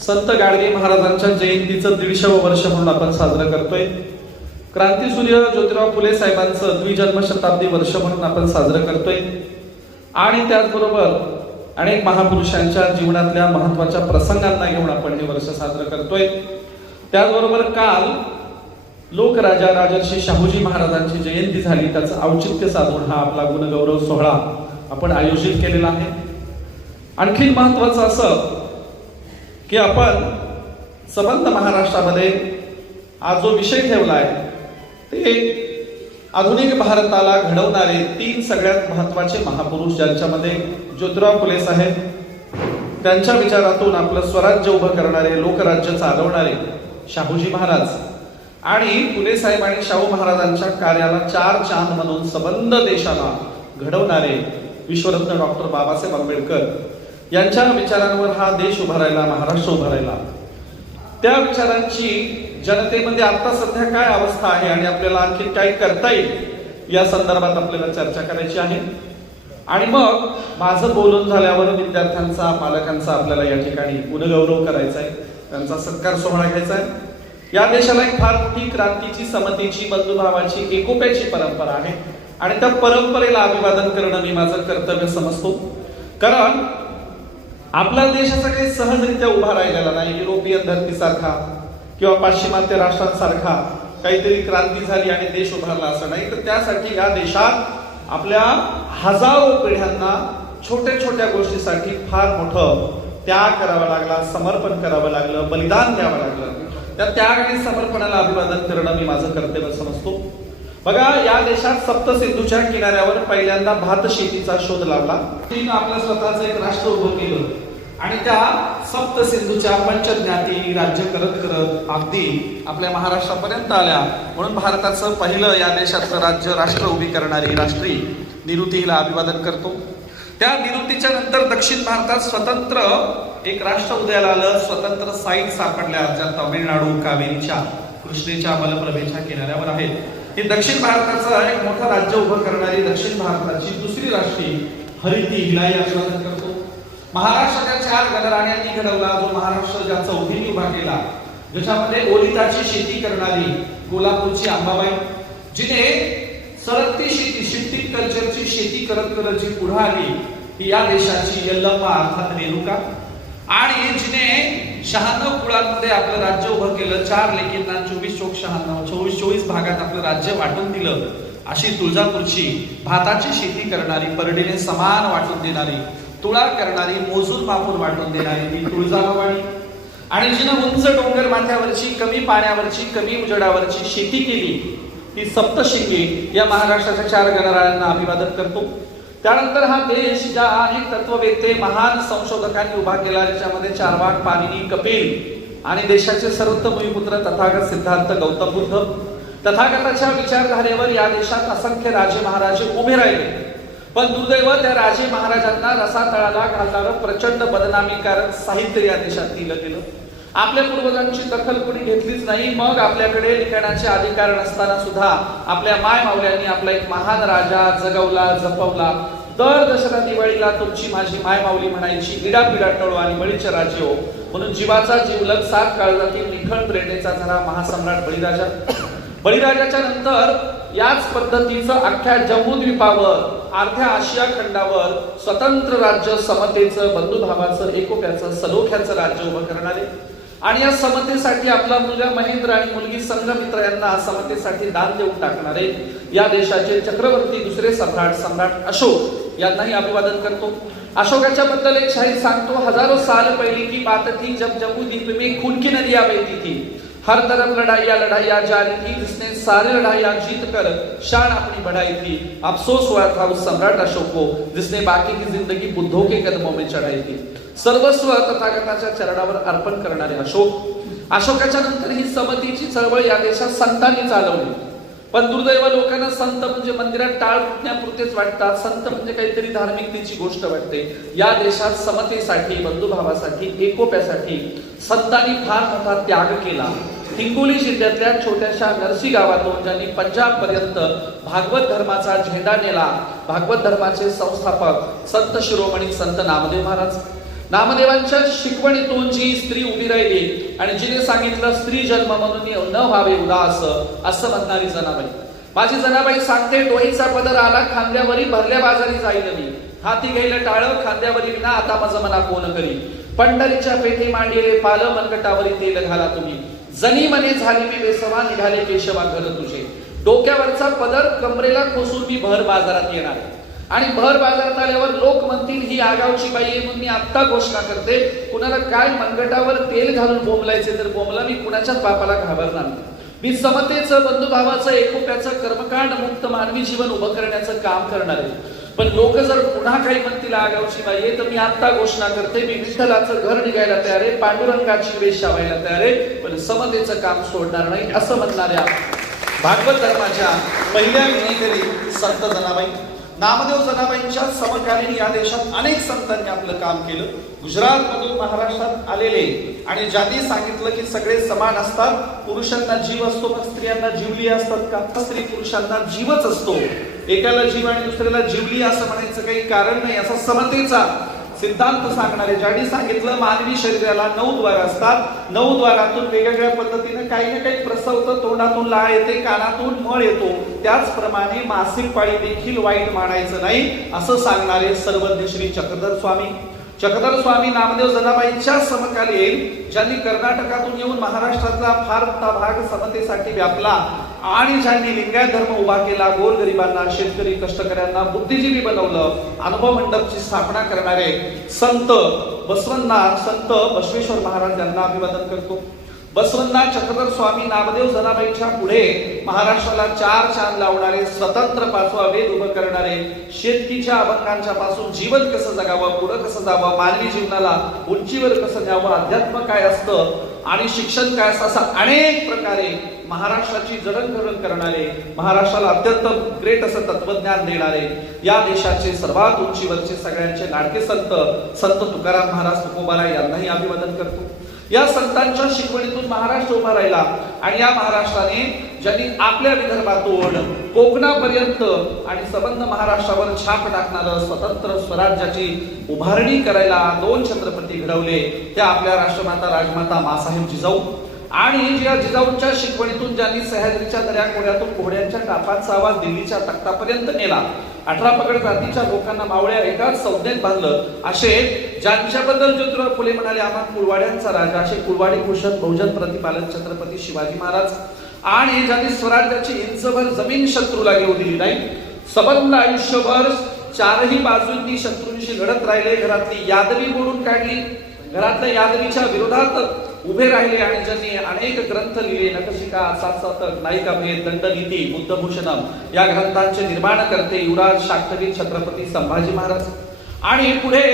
संत गाडगे महाराजांच्या जयंतीचं 150वं वर्ष म्हणून आपण साजरं करतोय. क्रांतीसूर्य ज्योतिराव फुले साहेबांचं द्विजन्म शताब्दी वर्ष म्हणून आपण साजरं करतोय. आणि त्याचबरोबर अनेक महापुरुषांच्या जीवनातल्या महत्वाच्या प्रसंगांना घेऊन आपण हे वर्ष साजरं करतोय. त्याचबरोबर काल लोकराजा राजर्षी शाहूजी महाराजांची जयंती झाली, त्याचं औचित्य साधून हा आपला गुणगौरव सोहळा आपण आयोजित केलेला आहे. आणखी महत्वाचं असं की आपण संबंध महाराष्ट्रामध्ये आज जो विषय ठेवलाय ते आधुनिक भारताला घडवणारे 3 सगळ्यात महत्वाचे महापुरुष, ज्यांच्यामध्ये ज्योतिराव फुले साहेब, त्यांच्या विचारातून आपलं स्वराज्य उभं करणारे, लोकराज्य चालवणारे शाहूजी महाराज, आणि फुले साहेब आणि शाहू महाराजांच्या कार्याला 4 चांद म्हणून संबंध देशाला घडवणारे विश्वरत्न डॉक्टर बाबासाहेब आंबेडकर यांच्या विचारांवर हा देश उभा राहिला, महाराष्ट्र उभा राहिला. त्या विचारांची जनतेमध्ये आता सध्या काय अवस्था आहे आणि आपल्याला आणखी काय करता येईल या संदर्भात आपल्याला चर्चा करायची आहे. आणि मग माझं बोलून झाल्यावर विद्यार्थ्यांचा, पालकांचा आपल्याला या ठिकाणी गुणगौरव करायचा आहे, त्यांचा सत्कार सोहळा घ्यायचा आहे. या देशाला एक फार मोठी क्रांतीची, समतेची, बंधुभावाची, एकोप्याची परंपरा आहे आणि त्या परंपरेला अभिवादन करणं मी माझं कर्तव्य समजतो. कारण आपला देश असा काही सहजरित्या उभा राहिलेला नाही. युरोपियन धर्तीसारखा किंवा पाश्चिमात्य राष्ट्रांसारखा काहीतरी क्रांती झाली आणि देश उभारला असं नाही. तर त्यासाठी या देशात आपल्या हजारो पिढ्यांना छोट्या छोट्या गोष्टीसाठी फार मोठं त्याग करावा लागला, समर्पण करावं लागलं, बलिदान द्यावं लागलं. त्या त्याग आणि समर्पणाला अभिवादन करणं मी माझं कर्तव्य समजतो. बघा, या देशात सप्तसिंधूच्या किनाऱ्यावर पहिल्यांदा भात शेतीचा शोध लावला. तिने आपलं स्वतःचं एक राष्ट्र उभं केलं आणि त्या सप्तसिंधूच्या पंचज्ञाती राज्य करत करत अगदी आपल्या महाराष्ट्रापर्यंत आल्या. म्हणून भारताचं पहिलं या देशाचं राज्य, राष्ट्र उभी करणारी राष्ट्री निवृत्तीला अभिवादन करतो. त्या निवृत्तीच्या नंतर दक्षिण भारतात स्वतंत्र एक राष्ट्र उदयाला आलं. स्वतंत्र साईट सापडल्या ज्या तामिळनाडू, कावेरीच्या, कृष्णेच्या, मलप्रभेच्या किनाऱ्यावर आहेत. हे दक्षिण भारताचं एक मोठं राज्य उभं करणारी दक्षिण भारताची दुसरी राष्ट्री हरिती हिलाही अभिवादन करतो. महाराष्ट्राच्या 4 गणराण्यांनी घडवला जो महाराष्ट्र, ज्याचा उभीने उभा केला, ज्याच्यामध्ये ओलिताची शेती करणारी कोल्हापूरची अंबाबाई, जिने सरकती शेती, शिफ्टिंग कल्चरची शेती करत करत जी पुढे आली, ही या देशाची यल्लम्मा अर्थात रेणुका, आणि जिने 96 कुळांमध्ये आपलं राज्य उभं केलं. 4 लेकींना 24 भागात आपलं राज्य वाटून दिलं, अशी तुळजापूरची भाताची शेती करणारी, परडीने समान वाटून देणारी, तुळा करणारी, मोजून मापून वाटून देणारी ती तुळजाभवानी, आणि जिने उंच डोंगर माथ्यावरची, कमी पाण्यावरची, कमी उजेडावरची शेती केली, ती सप्तशिंगी या महाराष्ट्राच्या 4 गणराण्यांना अभिवादन करतो. त्यानंतर हा देश ज्या अनेक तत्ववेत्ते, महान संशोधकांनी उभा केला, ज्याच्यामध्ये चार्वाक, पाणिनी, कपिल आणि देशाचे सर्वोत्तम भूमिपुत्र तथागत सिद्धार्थ गौतम बुद्ध, तथागताच्या विचारधारेवर या देशात असंख्य राजे महाराजे उभे राहिले. पण दुर्दैव, त्या राजे महाराजांना रसातळाला घालणारं प्रचंड बदनामीकारक साहित्य या देशात दिलं गेलं. आपल्या पूर्वजांची दखल कोणी घेतलीच नाही. मग आपल्याकडे लिखाणाचे अधिकार नसताना सुद्धा आपल्या माय मावल्यांनी आपला एक महान राजा जगवला, जपवला. दर दसरा दिवाळीला तुमची माझी माय माऊली म्हणायची, इडापिडा टळो आणि बळीचे राज्य हो, म्हणून जीवाचा जीवलग 7 काळजातील निखळ प्रेरणेचा झाला महासम्राट बळीराजा. बळीराजाच्या नंतर याच पद्धतीचं अख्ख्या जम्बूद्वीपावर, अर्ध्या आशिया खंडावर स्वतंत्र राज्य, समतेचं, बंधुभावाचं, एकोप्याचं, सलोख्याचं राज्य उभं करणारे, आणि या समतेसाठी आपला मुलगा महेंद्र आणि मुलगी संघमित्र यांना समतेसाठी दान देऊन टाकणारे या देशाचे चक्रवर्ती दुसरे सम्राट अशोक यांनाही अभिवादन करतो. अशोकाच्या बद्दल एक शाहीर सांगतो, हजारों साल पहले की बात थी जब जम्बूद्वीप में खून की नदियां बहती थी, हर तरफ लड़ाइयां जारी थी, जिसने सारी लड़ाइयां जीत कर शान अपनी बढ़ाई थी. अफसोस हुआ था उस सम्राट अशोक को जिसने बाकी की जिंदगी बुद्धों के कदमों में चढ़ाई थी. सर्वस्व तथागताच्या चरणावर अर्पण करणारे अशोकाच्या नंतर ही समतेची चळवळ या देशात संतांनी चालवली. पण दुर्दैव, लोकांना संत म्हणजे मंदिरात टाळ फुटण्यापुरतेच वाटतात, संत म्हणजे काहीतरी धार्मिकतेची गोष्ट वाटते. या देशात समतेसाठी, बंधुभावासाठी, एकोप्यासाठी संतांनी फार मोठा त्याग केला. हिंगोली जिल्ह्यातल्या छोट्याशा नरसी गावातून ज्यांनी पंजाब पर्यंत भागवत धर्माचा झेंडा नेला, भागवत धर्माचे संस्थापक संत शिरोमणी संत नामदेव महाराज. नामदेवांच्या शिकवणीतून जी स्त्री उभी राहिली आणि जिने सांगितलं स्त्री जन्म म्हणून न व्हावे उदास, असं म्हणणारी जनाबाई. माझी जनाबाई सांगते, डोईचा पदर आला खांद्यावरी, भरल्या बाजारी जाईल मी, हाती घ्यायला टाळं खांद्यावरी विना, आता माझं मना कोण करी, पंढरीच्या पेठी मांडिले पाल, मनगटावरी तेल घाला तुम्ही, जनी मने झाली मी बेसवा, निघाले केशवा घर तुझे. डोक्यावरचा पदर कमरेला खोसून मी भर बाजारात येणार आणि भर बाजारात आल्यावर लोक म्हणतील ही आगावची बाई आहे, म्हणून मी आत्ता घोषणा करते, कुणाला काय मनगटावर तेल घालून बोंबलायचे तर बोंबला, मी कुणाच्याच बापाला घाबरणार नाही. मी समतेचं, बंधुभावाचं, एकोप्याचं, कर्मकांड मुक्त मानवी जीवन उभं करण्याचं काम करणार आहे. पण लोक जर पुन्हा काही म्हणतील आगावची बाई आहे, तर मी आत्ता घोषणा करते, मी विठ्ठलाचं घर निघायला तयार आहे, पांडुरंगाची वेश शावायला तयार आहे, पण समतेचं काम सोडणार नाही, असं म्हणणाऱ्या भागवत धर्माच्या पहिल्या विनेकरी संत जनाबाई. नामदेव जनाबाईंच्या समकालीन या देशात अनेक संतांनी आपलं काम केलं. गुजरात मधून महाराष्ट्रात आलेले आणि ज्यांनी सांगितलं की सगळे समान असतात, पुरुषांना जीव असतो पण स्त्रियांना जीवली असतात का? स्त्री पुरुषांना जीवच असतो, एकाला जीव आणि दुसऱ्याला जीवली असं म्हणायचं काही कारण नाही, असा समतेचा सिद्धांत सांगणारे ज्यांनी सांगितलं मानवी शरीराला 9 द्वार असतात, 9 द्वारातून वेगवेगळ्या पद्धतीने काही ना काही प्रसवतं, तोंडातून लाळ येते, कानातून मळ येतो, त्याचप्रमाणे मासिक पाळी देखील वाईट मानायचं नाही, असं सांगणारे सर्वज्ञ श्री चक्रधर स्वामी. चक्रधर स्वामी नामदेव जनाबाईंच्या समकालीन ज्यांनी कर्नाटकातून येऊन महाराष्ट्रातला फार मोठा भाग समतेसाठी व्यापला आणि ज्यांनी लिंगायत धर्म उभा केला, गोरगरिबांना, शेतकरी, कष्टकऱ्यांना बुद्धिजीवी बनवलं, अनुभव मंडपची स्थापना करणारे संत बसवण्णा, संत बसवेश्वर महाराज यांना अभिवादन करतो. बसवण्णा चक्रधर स्वामी नामदेव जनाबाईंच्या पुढे महाराष्ट्राला 4 चांद लावणारे, स्वतंत्र 5वा वेद उभं करणारे, शेतकीच्या अभंगांच्या पासून जीवन कसं जगावं, पुढं कसं जावं, मानवी जीवनाला उंचीवर कसं न्यावं, अध्यात्म काय असतं आणि शिक्षण काय असतं, असं अनेक प्रकारे महाराष्ट्राची जडणघडण करणारे, महाराष्ट्राला अत्यंत ग्रेट असं तत्वज्ञान देणारे, या देशाचे सर्वात उंचीवरचे सगळ्यांचे लाडके संत संत तुकाराम महाराज तुकोबाराय यांनाही अभिवादन करतो. या संतांच्या शिकवणीतून महाराष्ट्र उभा राहिला आणि या महाराष्ट्राने ज्यांनी आपल्या विदर्भातून कोकणापर्यंत आणि संबंध महाराष्ट्रावर छाप टाकणारं स्वतंत्र स्वराज्याची उभारणी करायला 2 छत्रपती घडवले, त्या आपल्या राष्ट्रमाता राजमाता मासाहेब जिजाऊ आणि ज्या जिजाऊंच्या शिकवणीतून ज्यांनी सह्याद्रीच्या दऱ्याखोऱ्यातून घोड्यांच्या टापांचा आवाज दिल्लीच्या तख्तापर्यंत नेला, 18 पगड जातीच्या लोकांना मावळ्या एकाच संज्ञेत बांधलं, असे ज्यांच्याबद्दल ज्योतिराव फुले म्हणाले आम्हा कुळवाड्यांचा राजा, असे कुळवाडी भूषण बहुजन प्रतिपालक छत्रपती शिवाजी महाराज आणि ज्यांनी स्वराज्याची इंचभर जमीन शत्रूला घेऊ दिली नाही, सबंध आयुष्यभर 4ही बाजूंनी शत्रूंशी लढत राहिले, घरातली यादवी मोडून काढली, घरातल्या यादवीच्या विरोधात उभे राहिले आणि ज्यांनी अनेक ग्रंथ लिहिले, नखशिका, सातशतक, नायिका भेद, दंडनीती, बुद्धभूषणम या ग्रंथांचे निर्माण करते युवराज शाक्तवी छत्रपती संभाजी महाराज आणि पुढे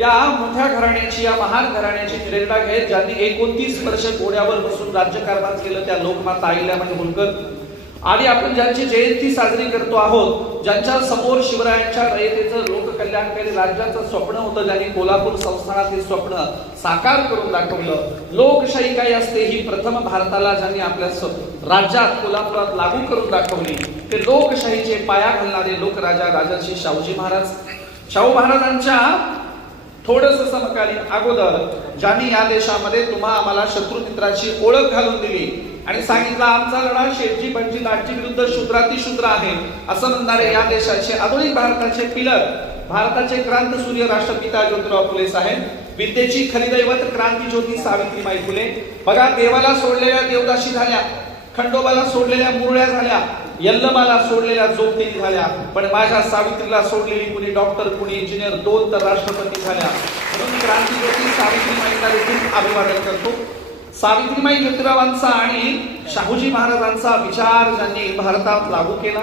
या मोठ्या घराण्याची, या महान घराण्याची प्रेरणा घेत ज्यांनी 29 वर्ष घोड्यावर बसून राज्यकारभार केलं, त्या लोकमाता अहिल्याबाई होळकर आणि आपण ज्यांची जयंती साजरी करतो आहोत, ज्यांच्या समोर शिवरायांच्या रयतेचं लोककल्याणकारी राज्याचं स्वप्न होतं, ज्यांनी कोल्हापूर संस्थानातील स्वप्न साकार करून दाखवलं, लोकशाही काय असते ही प्रथम भारताला ज्यांनी आपल्या राज्यात कोल्हापुरात लागू करून दाखवली, ते लोकशाहीचे पाया घालणारे लोकराजा राजर्षी शाहूजी महाराज. शाहू महाराजांच्या थोडस समकालीन अगोदर ज्यांनी या देशामध्ये तुम्हा आम्हाला शत्रुमित्राची ओळख घालून दिली आणि सांगितलं आमचा लढा शेठजी बनजी लाटजी विरुद्ध शूद्रातिशूद्र आहे असं म्हणणारे या देशाचे आधुनिक भारताचे पिलर, भारताचे क्रांत सूर्य राष्ट्रपिता ज्योतिराव फुले साहेब, विद्येची खलिदैवत क्रांती ज्योती सावित्रीबाई फुले. बघा, देवाला सोडलेल्या देवदासी झाल्या, खंडोबाला सोडलेल्या मुरळ्या झाल्या, यल्लमाला सोडलेल्या जोगतेली झाल्या, पण माझ्या सावित्रीला सोडलेली कुणी डॉक्टर, कुणी इंजिनियर, 2 तर राष्ट्रपती झाल्या. म्हणून क्रांती ज्योती सावित्रीबाईंना देखील अभिवादन करतो. सावित्रीबाई ज्योतिरावांचा आणि शाहूजी महाराजांचा विचार ज्यांनी भारतात लागू केला,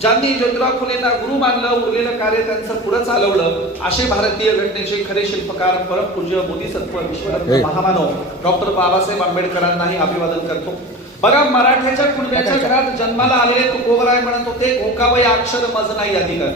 ज्यांनी ज्योतिराव फुलेंना गुरु मानलं, उरलेलं कार्य त्यांचं पुढे चालवलं, असे भारतीय घटनेचे खरे शिल्पकार परमपूज्य बोधिसत्व विश्वरत्न महामानव डॉक्टर बाबासाहेब आंबेडकरांनाही अभिवादन करतो. बघा, मराठ्याच्या कुणब्याच्या घरात जन्माला आलेले तुकोबराय म्हणत होते, घोकावय अक्षर मज नाही अधिकार.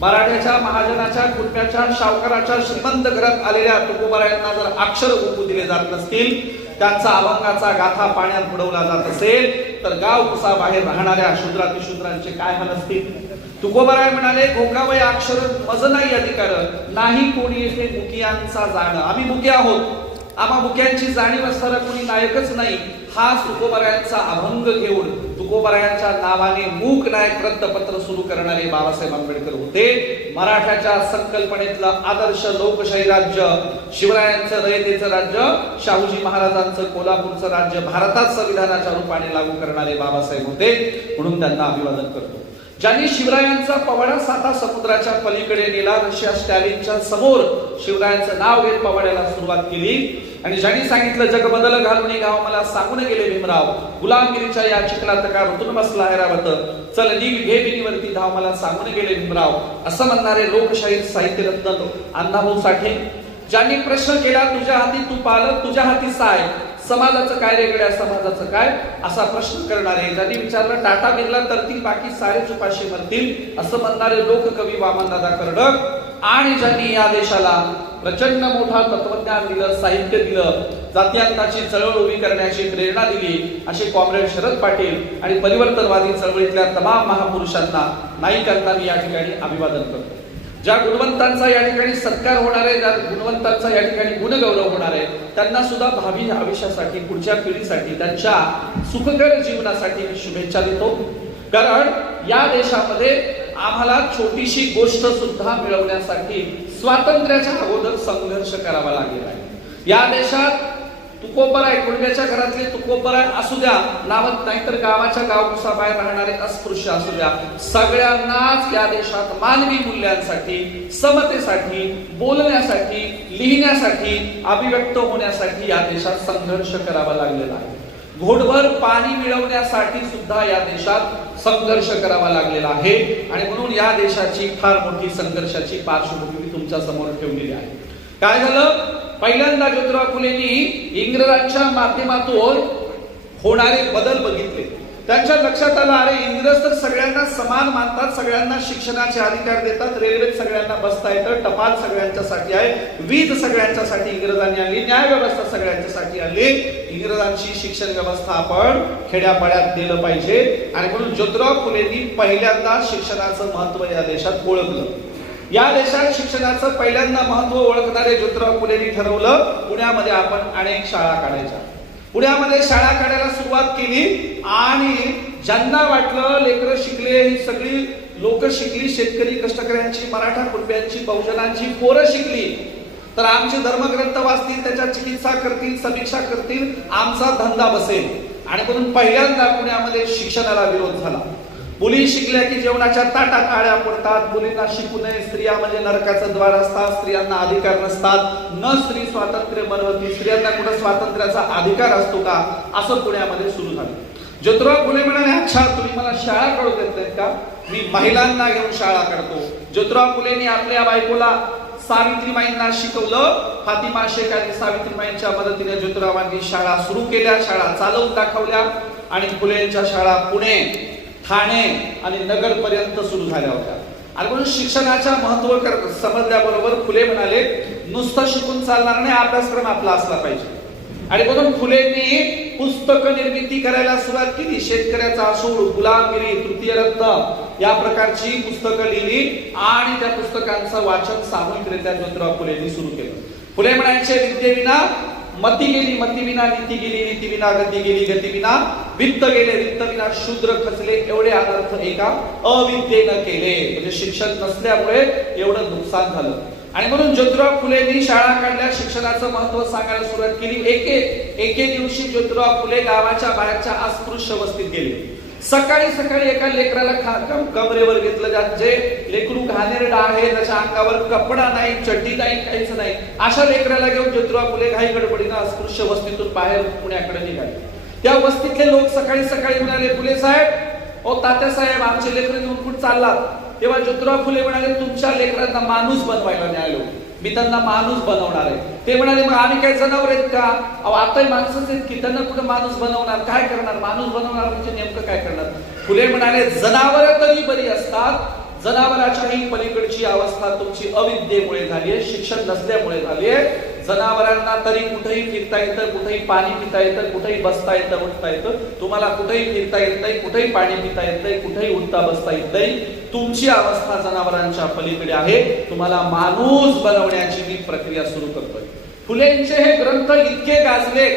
मराठ्याच्या महाजनाच्या कुणब्याच्या सावकाराच्या श्रीमंत घरात आलेल्या तुकोबरायांना जर अक्षर उकू दिले जात नसतील, त्यांचा अभंगाचा गाथा पाण्यात बुडवला जात असेल, तर गाव कुसा बाहेर राहणाऱ्या शूद्रातिशूद्रांचे काय हाल असतील. तुकोबाराय म्हणाले, घोकावय अक्षर मज नाही अधिकार, नाही कोणी येथे मुकियांचा जाण. आम्ही मुके आहोत, आम्हा मुक्यांची जाणीव असणारा कोणी नायकच नाही. हा तुकोबारायांचा अभंग घेऊन तुकोबारायांच्या नावाने मूक नायक वृत्तपत्र सुरू करणारे बाबासाहेब आंबेडकर होते. मराठ्याच्या संकल्पनेतलं आदर्श लोकशाही राज्य, शिवरायांचं रयतेचं राज्य, शाहूजी महाराजांचं कोल्हापूरचं राज्य भारतात संविधानाच्या रूपाने लागू करणारे बाबासाहेब होते. म्हणून त्यांना अभिवादन करतो. ज्यांनी शिवरायांचा पवाडा साता समुद्राच्या पलीकडे नेला, रशिया स्टॅलिनच्या समोर शिवरायांचं नाव घेत पवाड्याला सुरुवात केली, आणि ज्यांनी सांगितलं जग बदल घालून गाव मला सांगून गेले भीमराव, गुलामगिरीच्या या चिखलात का ऋतून बसला ऐरावत, चल नील घे बिनीवरती धाव मला सांगून गेले भीमराव, असं म्हणणारे लोकशाही साहित्यरत्न अण्णाभाऊ साठे. ज्यांनी प्रश्न केला तुझ्या हाती तू पालक, तुझ्या हाती साय, समाजाचं काय रेगड्या समाजाचं काय, असा प्रश्न करणारे. ज्यांनी विचारलं टाटा बिर्ला तरतील बाकी सारे उपाशी मरतील, असं म्हणणारे लोककवी वामनदादा कर्डक. आणि ज्यांनी या देशाला प्रचंड मोठा तत्वज्ञान दिलं, साहित्य दिलं, जातीयांताची चळवळ उभी करण्याची प्रेरणा दिली, असे कॉम्रेड शरद पाटील आणि परिवर्तनवादी चळवळीतल्या तमाम महापुरुषांना, नायिकांना मी या ठिकाणी अभिवादन करतो. ज्या गुणवंतांचा या ठिकाणी सत्कार होणार आहे, ज्या गुणवंतांचा या ठिकाणी गुणगौरव होणार आहे, त्यांना सुद्धा भावी आयुष्यासाठी, पुढच्या पिढीसाठी, त्यांच्या सुखकर जीवनासाठी मी शुभेच्छा देतो. कारण या देशामध्ये आम्हाला छोटीशी गोष्ट सुद्धा मिळवण्यासाठी स्वातंत्र्याच्या अगोदर संघर्ष करावा लागेल आहे. या देशात तुकोबराय, कुणब्याच्या घरातले तुकोबराय असू द्या, नावत नाहीतर गावाच्या गावकुसाबाहेर राहणारे अस्पृश्य असू द्या, सगळ्यांनाच या देशात मानवी मूल्यांसाठी, समतेसाठी, बोलण्यासाठी, लिहिण्यासाठी, अभिव्यक्त होण्यासाठी या देशात संघर्ष करावा लागलेला आहे. घोटभर पाणी मिळवण्यासाठी सुद्धा या देशात संघर्ष करावा लागलेला आहे. आणि म्हणून या देशाची फार मोठी संघर्षाची पार्श्वभूमी तुमच्या समोर ठेवलेली आहे. काय झालं? पहिल्यांदा ज्योतिराव फुलेंनी इंग्रजांच्या माध्यमातून होणारे बदल बघितले. त्यांच्या लक्षात आलं, अरे इंग्रज तर सगळ्यांना समान मानतात, सगळ्यांना शिक्षणाचे अधिकार देतात, रेल्वेत सगळ्यांना बसता येतं, टपाल सगळ्यांच्यासाठी आहे, वीज सगळ्यांच्यासाठी इंग्रजांनी आणली, न्याय व्यवस्था सगळ्यांच्यासाठी आणली. इंग्रजांची शिक्षण व्यवस्था आपण खेड्यापाड्यात दिलं पाहिजे. आणि म्हणून ज्योतिराव फुलेंनी पहिल्यांदा शिक्षणाचं महत्व या देशात ओळखलं. या देशात शिक्षणाचं पहिल्यांदा महत्व ओळखणारे ज्योतिराव फुलेंनी ठरवलं, पुण्यामध्ये आपण अनेक शाळा काढायच्या. पुण्यामध्ये शाळा काढायला सुरुवात केली. आणि ज्यांना वाटलं लेकरं शिकले, ही सगळी लोक शिकली, शेतकरी कष्टकऱ्यांची, मराठा कुटुंबियांची, बहुजनांची पोरं शिकली, तर आमचे धर्मग्रंथ वाचतील, त्याच्या चिकित्सा करतील, समीक्षा करतील, आमचा धंदा बसेल. आणि म्हणून पहिल्यांदा पुण्यामध्ये शिक्षणाला विरोध झाला. मुली शिकल्या की जेवणाच्या ताटात आळ्या पडतात, मुलींना शिकू नये, स्त्रिया म्हणजे नरकाचं द्वार असतात, स्त्रियांना अधिकार नसतात, न स्त्री स्वातंत्र्य बनवती, स्त्रियांना कुठं स्वातंत्र्याचा अधिकार असतो का, असं पुण्यामध्ये सुरू झालं. ज्योतिराव फुले म्हणाले, अच्छा तुम्ही मला शाळा काढू देत नाहीत का, मी महिलांना घेऊन शाळा काढतो. ज्योतिराव फुलेंनी आपल्या बायकोला सावित्रीबाईंना शिकवलं. फातिमा शेख आणि सावित्रीबाईंच्या मदतीने ज्योतिरावांनी शाळा सुरू केल्या, शाळा चालवून दाखवल्या. आणि फुलेंच्या शाळा पुणे, ठाणे आणि नगर पर्यंत सुरू झाल्या होत्या. आणि म्हणून शिक्षणाच्या महत्व समजल्याबरोबर फुले म्हणाले, नुसतं शिकून चालणार नाही, अभ्यासक्रम आपला असला पाहिजे. आणि म्हणून फुलेंनी पुस्तक निर्मिती करायला सुरुवात केली. शेतकऱ्याचा असूड, गुलामगिरी, तृतीय रत्न या प्रकारची पुस्तकं लिहिली. आणि त्या पुस्तकांचं वाचन सामूहिकरित्या ज्योतिराव फुलेंनी सुरू केलं. फुले म्हणायचे, विद्येविना मती गेली, मती विना नीती गेली, नीती विना गती गेली, गती विना वित्त गेले, वित्त विना शूद्र खचले, एवढे अनर्थ एका अविद्येनं केले. म्हणजे शिक्षण नसल्यामुळे एवढं नुकसान झालं. आणि म्हणून ज्योतिराव फुलेंनी शाळा काढल्या, शिक्षणाचं महत्व सांगायला सुरुवात केली. एके दिवशी ज्योतिराव फुले गावाच्या बाहेरच्या अस्पृश्य वस्तीत गेले. सकाळी सकाळी एका लेकराला कमरेवर घेतलं, जे लेकरू घाणेरडं आहे, त्याच्या अंगावर कपडा नाही, चड्डी नाही, काहीच नाही, अशा लेकराला घेऊन ज्योतिराव फुले घाई गडबडीनं अस्पृश्य वस्तीतून बाहेर पुण्याकडे निघाले. त्या वस्तीतले लोक सकाळी सकाळी म्हणाले, फुले साहेब, ओ तात्या साहेब, आमचे लेकरं घेऊन कुठे चाललात? तेव्हा ज्योतिराव फुले म्हणाले, तुमच्या लेकरांना माणूस बनवायला न्यायलो, मी त्यांना माणूस बनवणार आहे. ते म्हणाले, मग आम्ही काय जनावर आहेत का? आता माणसंच आहेत की, त्यांना कुठं माणूस बनवणार, काय करणार? माणूस बनवणार म्हणजे नेमकं काय करणार? फुले म्हणाले, जनावर तरी बरी असतात, जनावराच्याही पलीकडची अवस्था तुमची अविद्येमुळे झाली आहे, शिक्षण नसल्यामुळे झाली आहे. जनावरांना तरी कुठेही फिरता येतं, कुठेही पाणी पिता येतं, कुठेही बसता येतं, उठता येतं. तुम्हाला कुठेही फिरता येत नाही, कुठेही पाणी पिता येत नाही, कुठेही उठता बसता येत नाही. तुमची अवस्था जनावरांच्या पलीकडे आहे. तुम्हाला माणूस बनवण्याची मी प्रक्रिया सुरू करतोय. फुलेंचे हे ग्रंथ इतके गाजले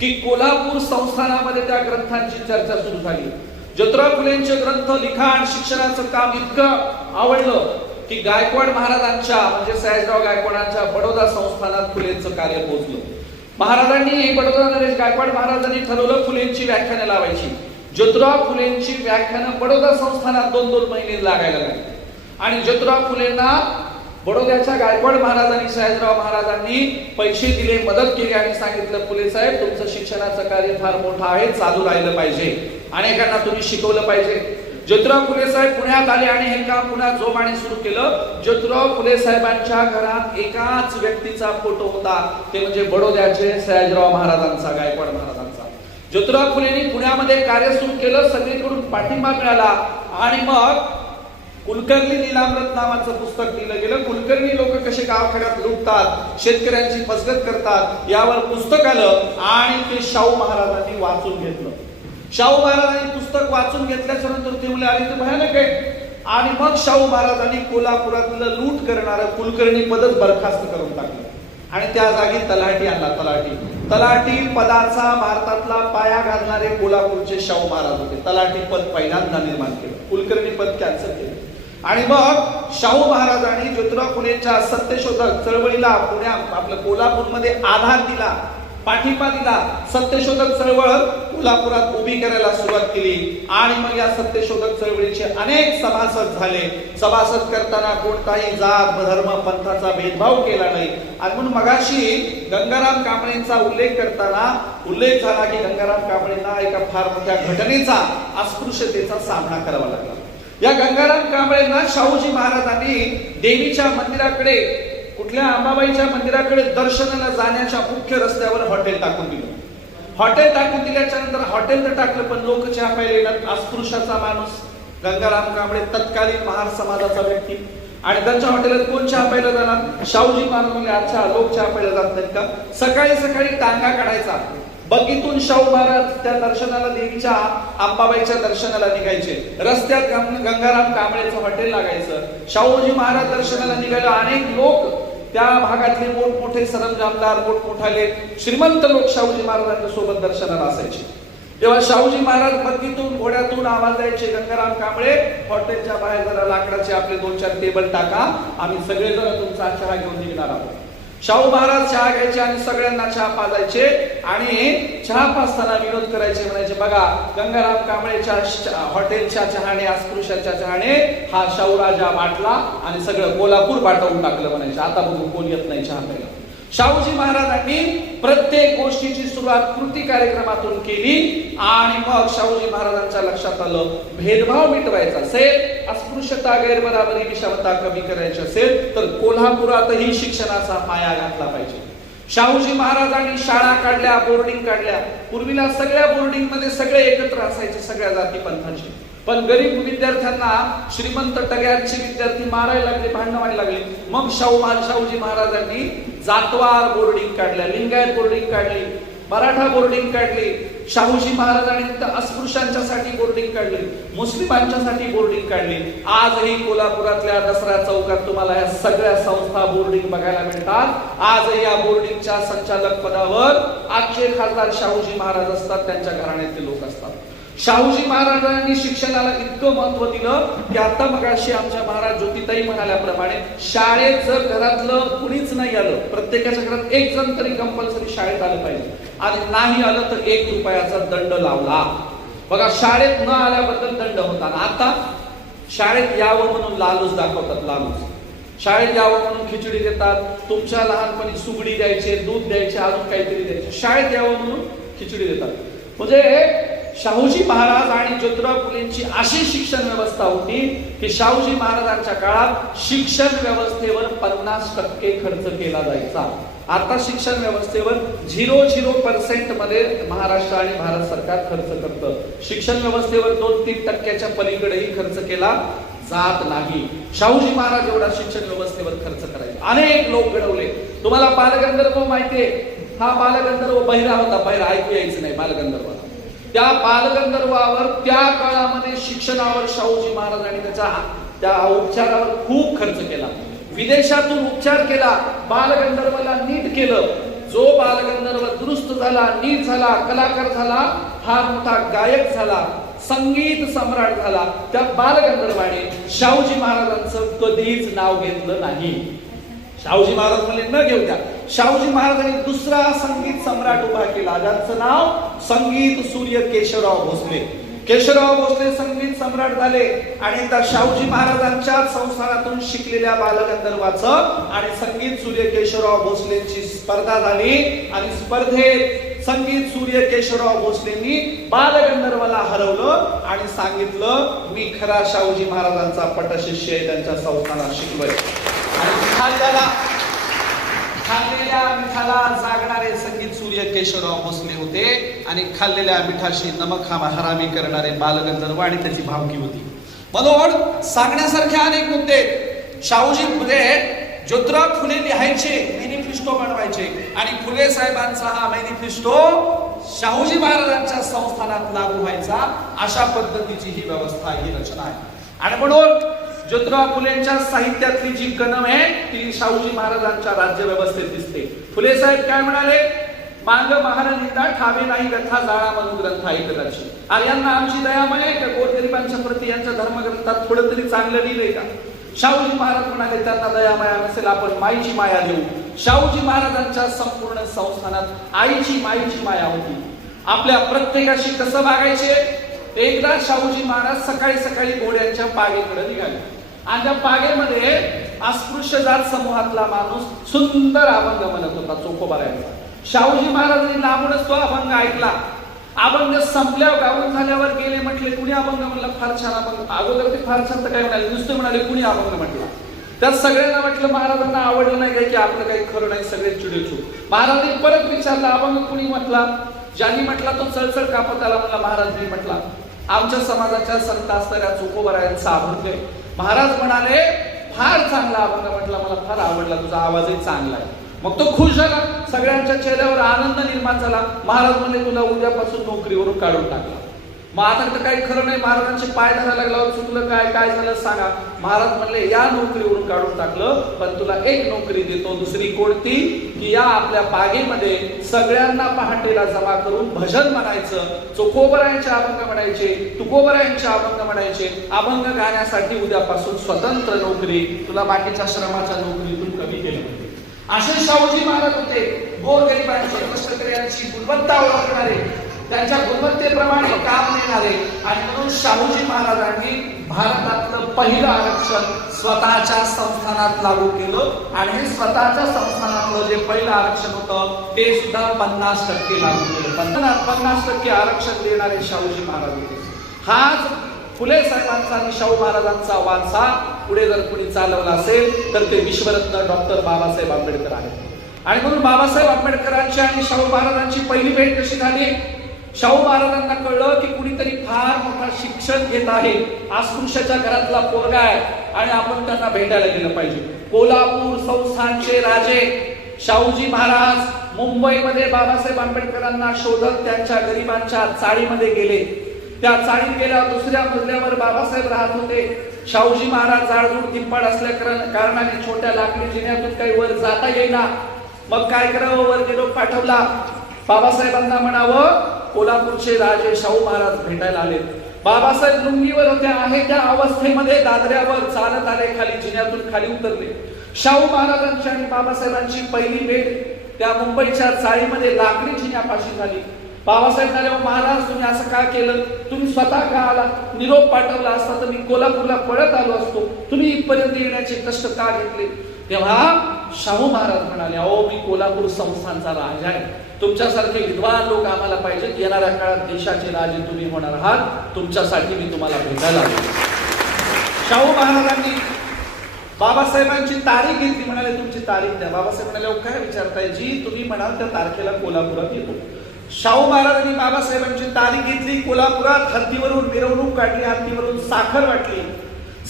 की कोल्हापूर संस्थानामध्ये त्या ग्रंथांची चर्चा सुरू झाली. ज्योतिराव फुलेंचे ग्रंथ, लिखाण, शिक्षणाचं काम इतकं आवडलं की गायकवाड महाराजांच्या म्हणजे सयाजीराव गायकवाडांच्या बडोदा संस्थानात फुलेंचं कार्य पोहोचलं. महाराजांनी बडोदा नरेश गायकवाड महाराजांनी ठरवलं फुलेंची व्याख्यानं लावायची. ज्योतिराव फुलेंची व्याख्यानं बडोदा संस्थानात 2-2 महिने लागायला लागली. आणि ज्योतिराव फुलेंना बडोद्याच्या गायकवाड महाराजांनी सयाजीराव महाराजांनी पैसे दिले, मदत केली आणि सांगितलं फुले साहेब तुमचं शिक्षणाचं कार्य फार मोठं आहे, चालू राहिलं पाहिजे, अनेकांना तुम्ही शिकवलं पाहिजे. ज्योतिराव फुले साहेब पुण्यात आले आणि हे काम पुन्हा जोमाने सुरू केलं. ज्योतिराव फुले साहेबांच्या घरात एकाच व्यक्तीचा फोटो होता, ते म्हणजे बडोद्याचे सयाजीराव महाराजांचा, गायकवाड महाराजांचा. ज्योतिराव फुलेंनी पुण्यामध्ये कार्य सुरू केलं, सगळीकडून पाठिंबा मिळाला आणि मग कुलकर्णी नीलामृत नावाचं पुस्तक लिहिलं गेलं. कुलकर्णी लोक कसे गावखेड्यात लुटतात, शेतकऱ्यांची फसगत करतात यावर पुस्तक आलं आणि ते शाहू महाराजांनी वाचून घेतलं. शाहू महाराजांनी पुस्तक वाचून घेतल्याच्या नंतर ते मुले आले तर भयानक आहे. आणि मग शाहू महाराजांनी कोल्हापुरातलं लूट करणारं कुलकर्णी पदच बरखास्त करून टाकलं आणि त्या जागी तलाठी आणला. तलाठी पदाचा भारतातला पाया घालणारे कोल्हापूरचे शाहू महाराज होते. तलाठी पद पहिल्यांदा निर्माण केलं, कुलकर्णी पद कॅन्सल केलं. आणि मग शाहू महाराजांनी ज्योतिराव फुलेंच्या सत्यशोधक चळवळीला आपलं कोल्हापूरमध्ये आधार दिला, पाठिंबा दिला. सत्यशोधक चळवळ कोल्हापुरात उभी करायला सुरुवात केली आणि मग या सत्यशोधक चळवळीचे अनेक सभासद झाले. सभासद करताना कोणताही जात धर्म पंथाचा भेदभाव केला नाही. आणि म्हणून मगाशी गंगाराम कांबळेंचा उल्लेख करताना उल्लेख झाला की गंगाराम कांबळेंना एका फार मोठ्या घटनेचा, अस्पृश्यतेचा सामना करावा लागला. या गंगाराम कांबळेंना शाहूजी महाराजांनी देवीच्या मंदिराकडे, कुठल्या अंबाबाईच्या मंदिराकडे दर्शनाला जाण्याच्या मुख्य रस्त्यावर हॉटेल टाकून दिलं. हॉटेल टाकून दिल्याच्या नंतर हॉटेल तर टाकलं पण लोक चहा प्यायला येणार. अस्पृश्याचा माणूस गंगाराम कांबळे तत्कालीन महार समाजाचा व्यक्ती आणि त्यांच्या हॉटेलात कोण चहा प्यायला जाणार? शाहूजी महाराज म्हणजे अच्छा लोक चहा प्यायला जात नाहीत का? सकाळी सकाळी टांगा काढायचा. बगीतून शाहू महाराज त्या दर्शनाला, देवीच्या अंबाबाईच्या दर्शनाला निघायचे. रस्त्यात गंगाराम कांबळेचं हॉटेल लागायचं. शाहूजी महाराज दर्शनाला निघायला अनेक लोक, त्या भागातले मोठमोठे सरंजामदार, मोठमोठाले श्रीमंत लोक शाहूजी महाराजांच्या सोबत दर्शनाला असायचे. तेव्हा शाहूजी महाराज बगीतून, घोड्यातून आवाज द्यायचे, गंगाराम कांबळे हॉटेलच्या बाहेर जरा लाकडाचे आपले 2-4 टेबल टाका, आम्ही सगळेजण तुमचा चहा घेऊन निघणार आहोत. शाहू महाराज चहा घ्यायचे आणि सगळ्यांना चहा पाजायचे आणि चहा पाजताना विनोद करायचे, म्हणायचे बघा गंगाराम कांबळेच्या हॉटेलच्या चहाने, अस्पृश्याच्या चहाने हा शाहू राजा वाटला आणि सगळं कोल्हापूर पाठवून टाकलं म्हणायचे. आता बघू कोण येत नाही चहा प्यायला. शाहूजी महाराजांनी प्रत्येक गोष्टीची सुरुवात कृती कार्यक्रमातून केली आणि मग शाहूजी महाराजांच्या लक्षात आलं भेदभाव मिटवायचा असेल, अस्पृश्यता, गैरबराबरी, विषमता कमी करायची असेल तर कोल्हापुरातही शिक्षणाचा पाया घातला पाहिजे. शाहूजी महाराजांनी शाळा काढल्या, बोर्डिंग काढल्या. पूर्वीला सगळ्या बोर्डिंग मध्ये सगळे एकत्र असायचे, सगळ्या जाती पंथांचे. पण गरीब विद्यार्थ्यांना श्रीमंत टग्याचे विद्यार्थी मारायला लागले, भांडण व्हायला लागले. मग शाहूजी महाराजांनी जातवार बोर्डिंग काढल्या, लिंगायत बोर्डिंग काढली, मराठा बोर्डिंग काढली. शाहूजी महाराजांनी अस्पृश्यांच्यासाठी बोर्डिंग काढली, मुस्लिमांच्यासाठी बोर्डिंग काढली. आजही कोल्हापुरातल्या दसरा चौकात तुम्हाला या सगळ्या संस्था बोर्डिंग बघायला मिळतात. आजही या बोर्डिंगच्या संचालक पदावर आजचे खासदार शाहूजी महाराज असतात, त्यांच्या घराण्यातले लोक असतात. शाहूजी महाराजांनी शिक्षणाला इतकं महत्व दिलं की आता मगाशी आमच्या महाराज ज्योतिताई म्हणाल्याप्रमाणे शाळेत जर घरातलं कुणीच नाही आलं, प्रत्येकाच्या घरात एक जण तरी कंपल्सरी शाळेत आलं पाहिजे आणि नाही आलं तर 1 रुपयाचा दंड लावला. बघा शाळेत न आल्याबद्दल दंड होता. आता शाळेत यावं म्हणून लालूच दाखवतात, लालूच. शाळेत यावं म्हणून खिचडी देतात, तुमच्या लहानपणी सुगडी द्यायचे, दूध द्यायचे, अजून काहीतरी द्यायचे. शाळेत यावं म्हणून खिचडी देतात. म्हणजे शाहूजी महाराज आणि ज्योतिराव फुलेंची अशी शिक्षण व्यवस्था होती की शाहूजी महाराजांच्या काळात शिक्षण व्यवस्थेवर 50% खर्च केला जायचा. आता शिक्षण व्यवस्थेवर 0% मध्ये महाराष्ट्र आणि भारत सरकार खर्च करतं. शिक्षण व्यवस्थेवर 2-3% पलीकडेही खर्च केला जात नाही. शाहूजी महाराज एवढा शिक्षण व्यवस्थेवर खर्च करायचे, अनेक लोक घडवले. तुम्हाला बालगंधर्व माहितीये, हा बालगंधर्व बहिरा होता, बहिरा ऐकू यायचं नाही बालगंधर्वाला. त्या बालगंधर्वावर त्या काळामध्ये शिक्षणावर शाहूजी महाराजांनी त्या उपचारावर खूप खर्च केला. विदेशातून उपचार केला, बालगंधर्वाला नीट केलं. जो बालगंधर्व दुरुस्त झाला, नीट झाला, कलाकार झाला, हा मोठा गायक झाला, संगीत सम्राट झाला. त्या बालगंधर्वाने शाहूजी महाराजांचं कधीच नाव घेतलं नाही. शाहूजी महाराज म्हणले न घेऊ द्या. शाहूजी महाराजांनी दुसरा संगीत सम्राट उभा केला, ज्याचं नाव संगीत सूर्य केशवराव भोसले. केशवराव भोसले संगीत सम्राट झाले आणि त्या शाहूजी महाराजांच्या संस्थानातून शिकलेल्या बालगंधर्वाचं आणि संगीत सूर्य केशवराव भोसलेंची स्पर्धा झाली आणि स्पर्धेत संगीत सूर्य केशवराव भोसलेंनी बालगंधर्वाला हरवलं आणि सांगितलं, मी खरा शाहूजी महाराजांचा पटशिष्य आहे, त्यांच्या संस्थानात शिकलोय. आणि खाल्लेल्या मिठाला जागणारे संगीत सूर्य केशवराव भोसले होते आणि खाल्लेल्या मिठाशी नमक हरामी करणारे बालगंधर्व आणि त्याची भावकी होती. म्हणून सांगण्यासारखे अनेक मुद्दे. शाहूजी ज्योतिराव फुले लिहायचे, मॅनिफेस्टो बनवायचे आणि फुले साहेबांचा हा मॅनिफेस्टो शाहूजी महाराजांच्या संस्थानात लागू व्हायचा. अशा पद्धतीची ही व्यवस्था, ही रचना आहे. आणि म्हणून ज्योतिराव फुलेंच्या साहित्यातली जी कणव आहे ती शाहूजी महाराजांच्या राज्य व्यवस्थेत दिसते. फुले साहेब काय म्हणाले, मांग महारानींदा ठावे नाही कथा जाळा म्हणून ग्रंथ ऐकताची. आर्यांना आमची दयामय का गोरगरिबांच्या प्रती यांच्या धर्मग्रंथात थोडं तरी चांगलं लिहिलंय का? शाहूजी महाराज म्हणाले, त्यांना दयामाया नसेल आपण माईची माया देऊ. शाहूजी महाराजांच्या संपूर्ण संस्थानात आईची माईची माया होती. आपल्या प्रत्येकाशी कसं वागायचे. एकदा शाहूजी महाराज सकाळी सकाळी घोड्यांच्या पागेकडे निघाले आणि त्या पागेमध्ये अस्पृश्य जात समूहातला माणूस सुंदर अभंग म्हणत होता, चोखोबारायचा. शाहूजी महाराजांनी लांबूनच तो अभंग ऐकला. अभंग संपल्यावर, गाऊन झाल्यावर गेले, म्हटले कुणी अभंग म्हणला, फार छान अभंग. अगोदर ते फार छान तर काय म्हणाले, नुसते म्हणाले कुणी अभंग म्हटला. त्यात सगळ्यांना म्हटलं महाराजांना आवडलं नाही काय की आपलं काही खरं नाही, सगळे चिडीचू. महाराजांनी परत विचारला अभंग कुणी म्हटला. ज्यांनी म्हटला तो चळचळ कापत आला, म्हणला महाराजांनी म्हटला. आमच्या समाजाच्या संत असणाऱ्या चोखोबारायांचा अभंग आहे. महाराज म्हणाले फार चांगला अभंग म्हटला, मला फार आवडला, तुझा आवाजही चांगला आहे. मग तो खुश झाला, सगळ्यांच्या चेहऱ्यावर आनंद निर्माण झाला. महाराज म्हणले तुला उद्यापासून नोकरीवरून काढून टाकला. मग आता तर काही खरं नाही, महाराजांचे पाय धरायला लागल्यावर चुकलं काय, काय झालं सांगा. महाराज म्हणले या नोकरीवरून काढून टाकलं, पण तुला एक नोकरी देतो. दुसरी कोणती, की या आपल्या बागेमध्ये सगळ्यांना पहाटेला जमा करून भजन म्हणायचं, चोखोबरायांचे अभंग म्हणायचे, तुकोबरायांचे अभंग म्हणायचे. अभंग गाण्यासाठी उद्यापासून स्वतंत्र नोकरी, तुला बाकीच्या श्रमाच्या नोकरीतून कमी केलं. असे शाहूजी महाराज होते. गोरगरिबांची कष्टकऱ्यांची गुणवत्ता ओळखणारे, त्यांच्या गुणवत्तेप्रमाणे काम देणारे. आणि म्हणून शाहूजी महाराजांनी भारतातलं पहिलं आरक्षण स्वतःच्या संस्थानात लागू केलं आणि हे स्वतःच्या संस्थानातलं जे पहिलं आरक्षण होतं ते सुद्धा 50% लागू केलं. 50% आरक्षण देणारे शाहूजी महाराज होते. हाच फुले साहेबांचा आणि शाहू महाराजांचा वारसा पुढे जर कुणी चालवला असेल तर ते विश्वरत्न डॉक्टर बाबासाहेब आंबेडकर आहेत. आणि म्हणून बाबासाहेब आंबेडकरांची आणि शाहू महाराजांची पहिली भेट कशी झाली. शाहू महाराजांना कळलं की कुणीतरी फार मोठा शिक्षण घेत आहे, अस्पृश्याच्या घरातला पोरगा आहे आणि आपण त्यांना भेटायला गेलं पाहिजे. कोल्हापूर संस्थानचे राजे शाहूजी महाराज मुंबईमध्ये बाबासाहेब आंबेडकरांना शोधत त्यांच्या गरिबांच्या चाळीमध्ये गेले. त्या चाळीत गेल्यावर दुसऱ्या मजल्यावर बाबासाहेब राहत होते. शाहूजी महाराज जाडजूड तिप्पाड असल्या कारणाने छोट्या लाकडी जिन्यातून काही वर जाता येईना. मग काय करावं, वर निरोप पाठवला. बाबासाहेबांना म्हणावं कोल्हापूरचे राजे शाहू महाराज भेटायला आले. बाबासाहेब लुंगीवर होते, आहे त्या अवस्थेमध्ये दादऱ्यावर चालत आले, खाली जिन्यातून खाली उतरले. शाहू महाराजांची आणि बाबासाहेबांची पहिली भेट त्या मुंबईच्या चाळीमध्ये लाकडी जिन्यापाशी झाली. बाबासाहेब म्हणाले महाराज तुम्ही असं का केलं, तुम्ही स्वतः का आला, निरोप पाठवला असता तर मी कोल्हापूरला पळत आलो असतो, तुम्ही इथपर्यंत येण्याचे कष्ट का घेतले. तेव्हा शाहू महाराज म्हणाले अहो मी कोल्हापूर संस्थानचा राजा आहे, तुमच्यासारखे विद्वान लोक आम्हाला पाहिजेत, येणाऱ्या काळात देशाचे राजे तुम्ही होणार आहात, तुमच्यासाठी मी तुम्हाला भेटायला आलो. शाहू महाराजांनी बाबासाहेबांची तारीख घेतली, म्हणाले तुमची तारीख द्या. बाबासाहेब म्हणाले काय विचारताय, जी तुम्ही म्हणाल त्या तारखेला कोल्हापुरात येतो. शाहू महाराजांनी बाबासाहेबांची तारीख घेतली. कोल्हापुरात हत्तीवरून मिरवणूक काढली, हत्तीवरून साखर वाटली.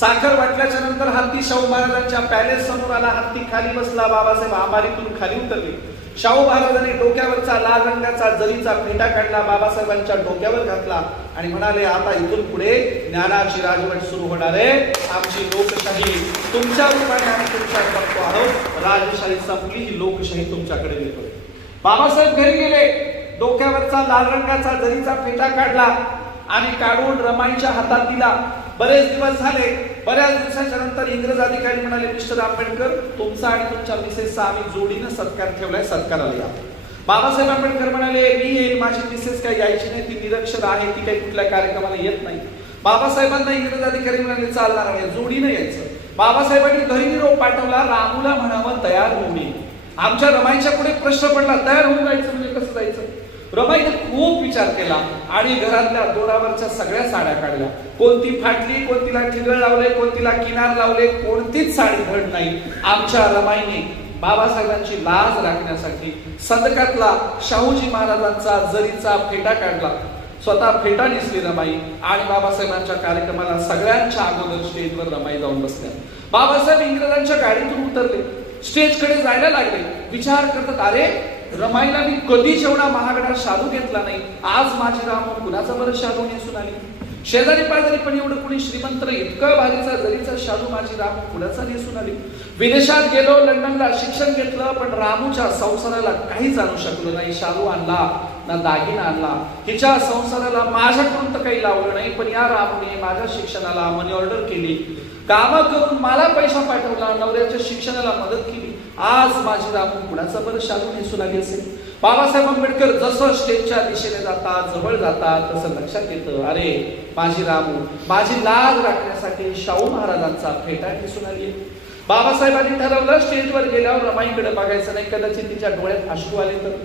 साखर वाटल्याच्या नंतर हत्ती शाहू महाराजांच्या पॅलेस समोर आला, हत्ती खाली बसला, बाबासाहेब आंबारीतून खाली उतरले. शाहू महाराजांनी डोक्यावरचा लाल रंगाचा जरीचा फेटा काढला, बाबासाहेबांच्या डोक्यावर घातला आणि म्हणाले, आता इथून पुढे ज्ञानाची राजवट सुरू होणार आहे. आमची लोकशाही तुमच्या रूपाने आम्ही तुमच्यात बघतो आहोत. राजशाही संपली, ही लोकशाही तुमच्याकडे येतोय. बाबासाहेब घरी गेले, डोक्यावरचा लाल रंगाचा जरीचा फेटा काढला आणि काढून रमाईच्या हातात दिला. बरेच दिवस झाले. बऱ्याच दिवसाच्या नंतर इंग्रज अधिकारी म्हणाले, मिस्टर आंबेडकर, तुमचा आणि तुमच्या मिसेसचा आम्ही जोडीनं सत्कार ठेवलाय, सत्काराला या. बाबासाहेब आंबेडकर म्हणाले, मी येईल, माझी मिसेस काही यायची नाही, ती निरक्षर आहे, ती काही कुठल्या कार्यक्रमाला येत नाही. बाबासाहेबांना इंग्रज अधिकारी म्हणाले, चालणार नाही, जोडीनं यायचं. बाबासाहेबांनी घरी निरोप पाठवला, रामूला म्हणावं तयार होऊन ये. आमच्या रमाईच्या पुढे प्रश्न पडला, तयार होऊन जायचं म्हणजे कसं जायचं. रमाईने खूप विचार केला आणि घरातल्या दोरावरच्या सगळ्या साड्या काढल्या. कोणती फाटली, कोणतीला ठिगळ लावले, कोणतीला किनार लावले, कोणतीच साडी धड नाही. आमच्या रमाईने बाबासाहेबांची लाज राखण्यासाठी सदकातला शाहूजी महाराजांचा जरीचा फेटा काढला. स्वतः फेटा नेसली रमाई आणि बाबासाहेबांच्या कार्यक्रमाला सगळ्यांच्या अगोदर स्टेजवर रमाई जाऊन बसल्या. बाबासाहेब इंग्रजांच्या गाडीतून उतरले, स्टेजकडे जायला लागले. विचार करतात, अरे रमाईला मी कधीच एवढा महागडा शालू घेतला नाही, आज माझी रामू कुणाचा बरं शालू नेसून आली. शेजारी पाजारी पण एवढं कुणी श्रीमंत इतका भारीचा जरीचा शालू माझी रामू कुणाचा नेसून आली. विदेशात गेलो, लंडनला शिक्षण घेतलं, पण रामूच्या संसाराला काहीच आणू शकलो नाही. शालू आणला ना दागिना आणला. हिच्या संसाराला माझ्याकडून तर काही लावलं नाही, पण या रामूने माझ्या शिक्षणाला मनी ऑर्डर केली, काम करून मला पैसा पाठवला, नवऱ्याच्या शिक्षणाला मदत केली. आज माझी रामू कुणाचा बरं शालू नेसून आली असेल. बाबासाहेब आंबेडकर जसं स्टेजच्या दिशेने जातात, जवळ जातात, तसं लक्षात येतं, अरे माझी रामू माझी लाज राखण्यासाठी शाहू महाराजांचा फेटा नेसून आली. बाबासाहेबांनी ठरवलं, स्टेजवर गेल्यावर रमाईकडे बघायचं नाही, कदाचित तिच्या डोळ्यात अश्रू आले तर.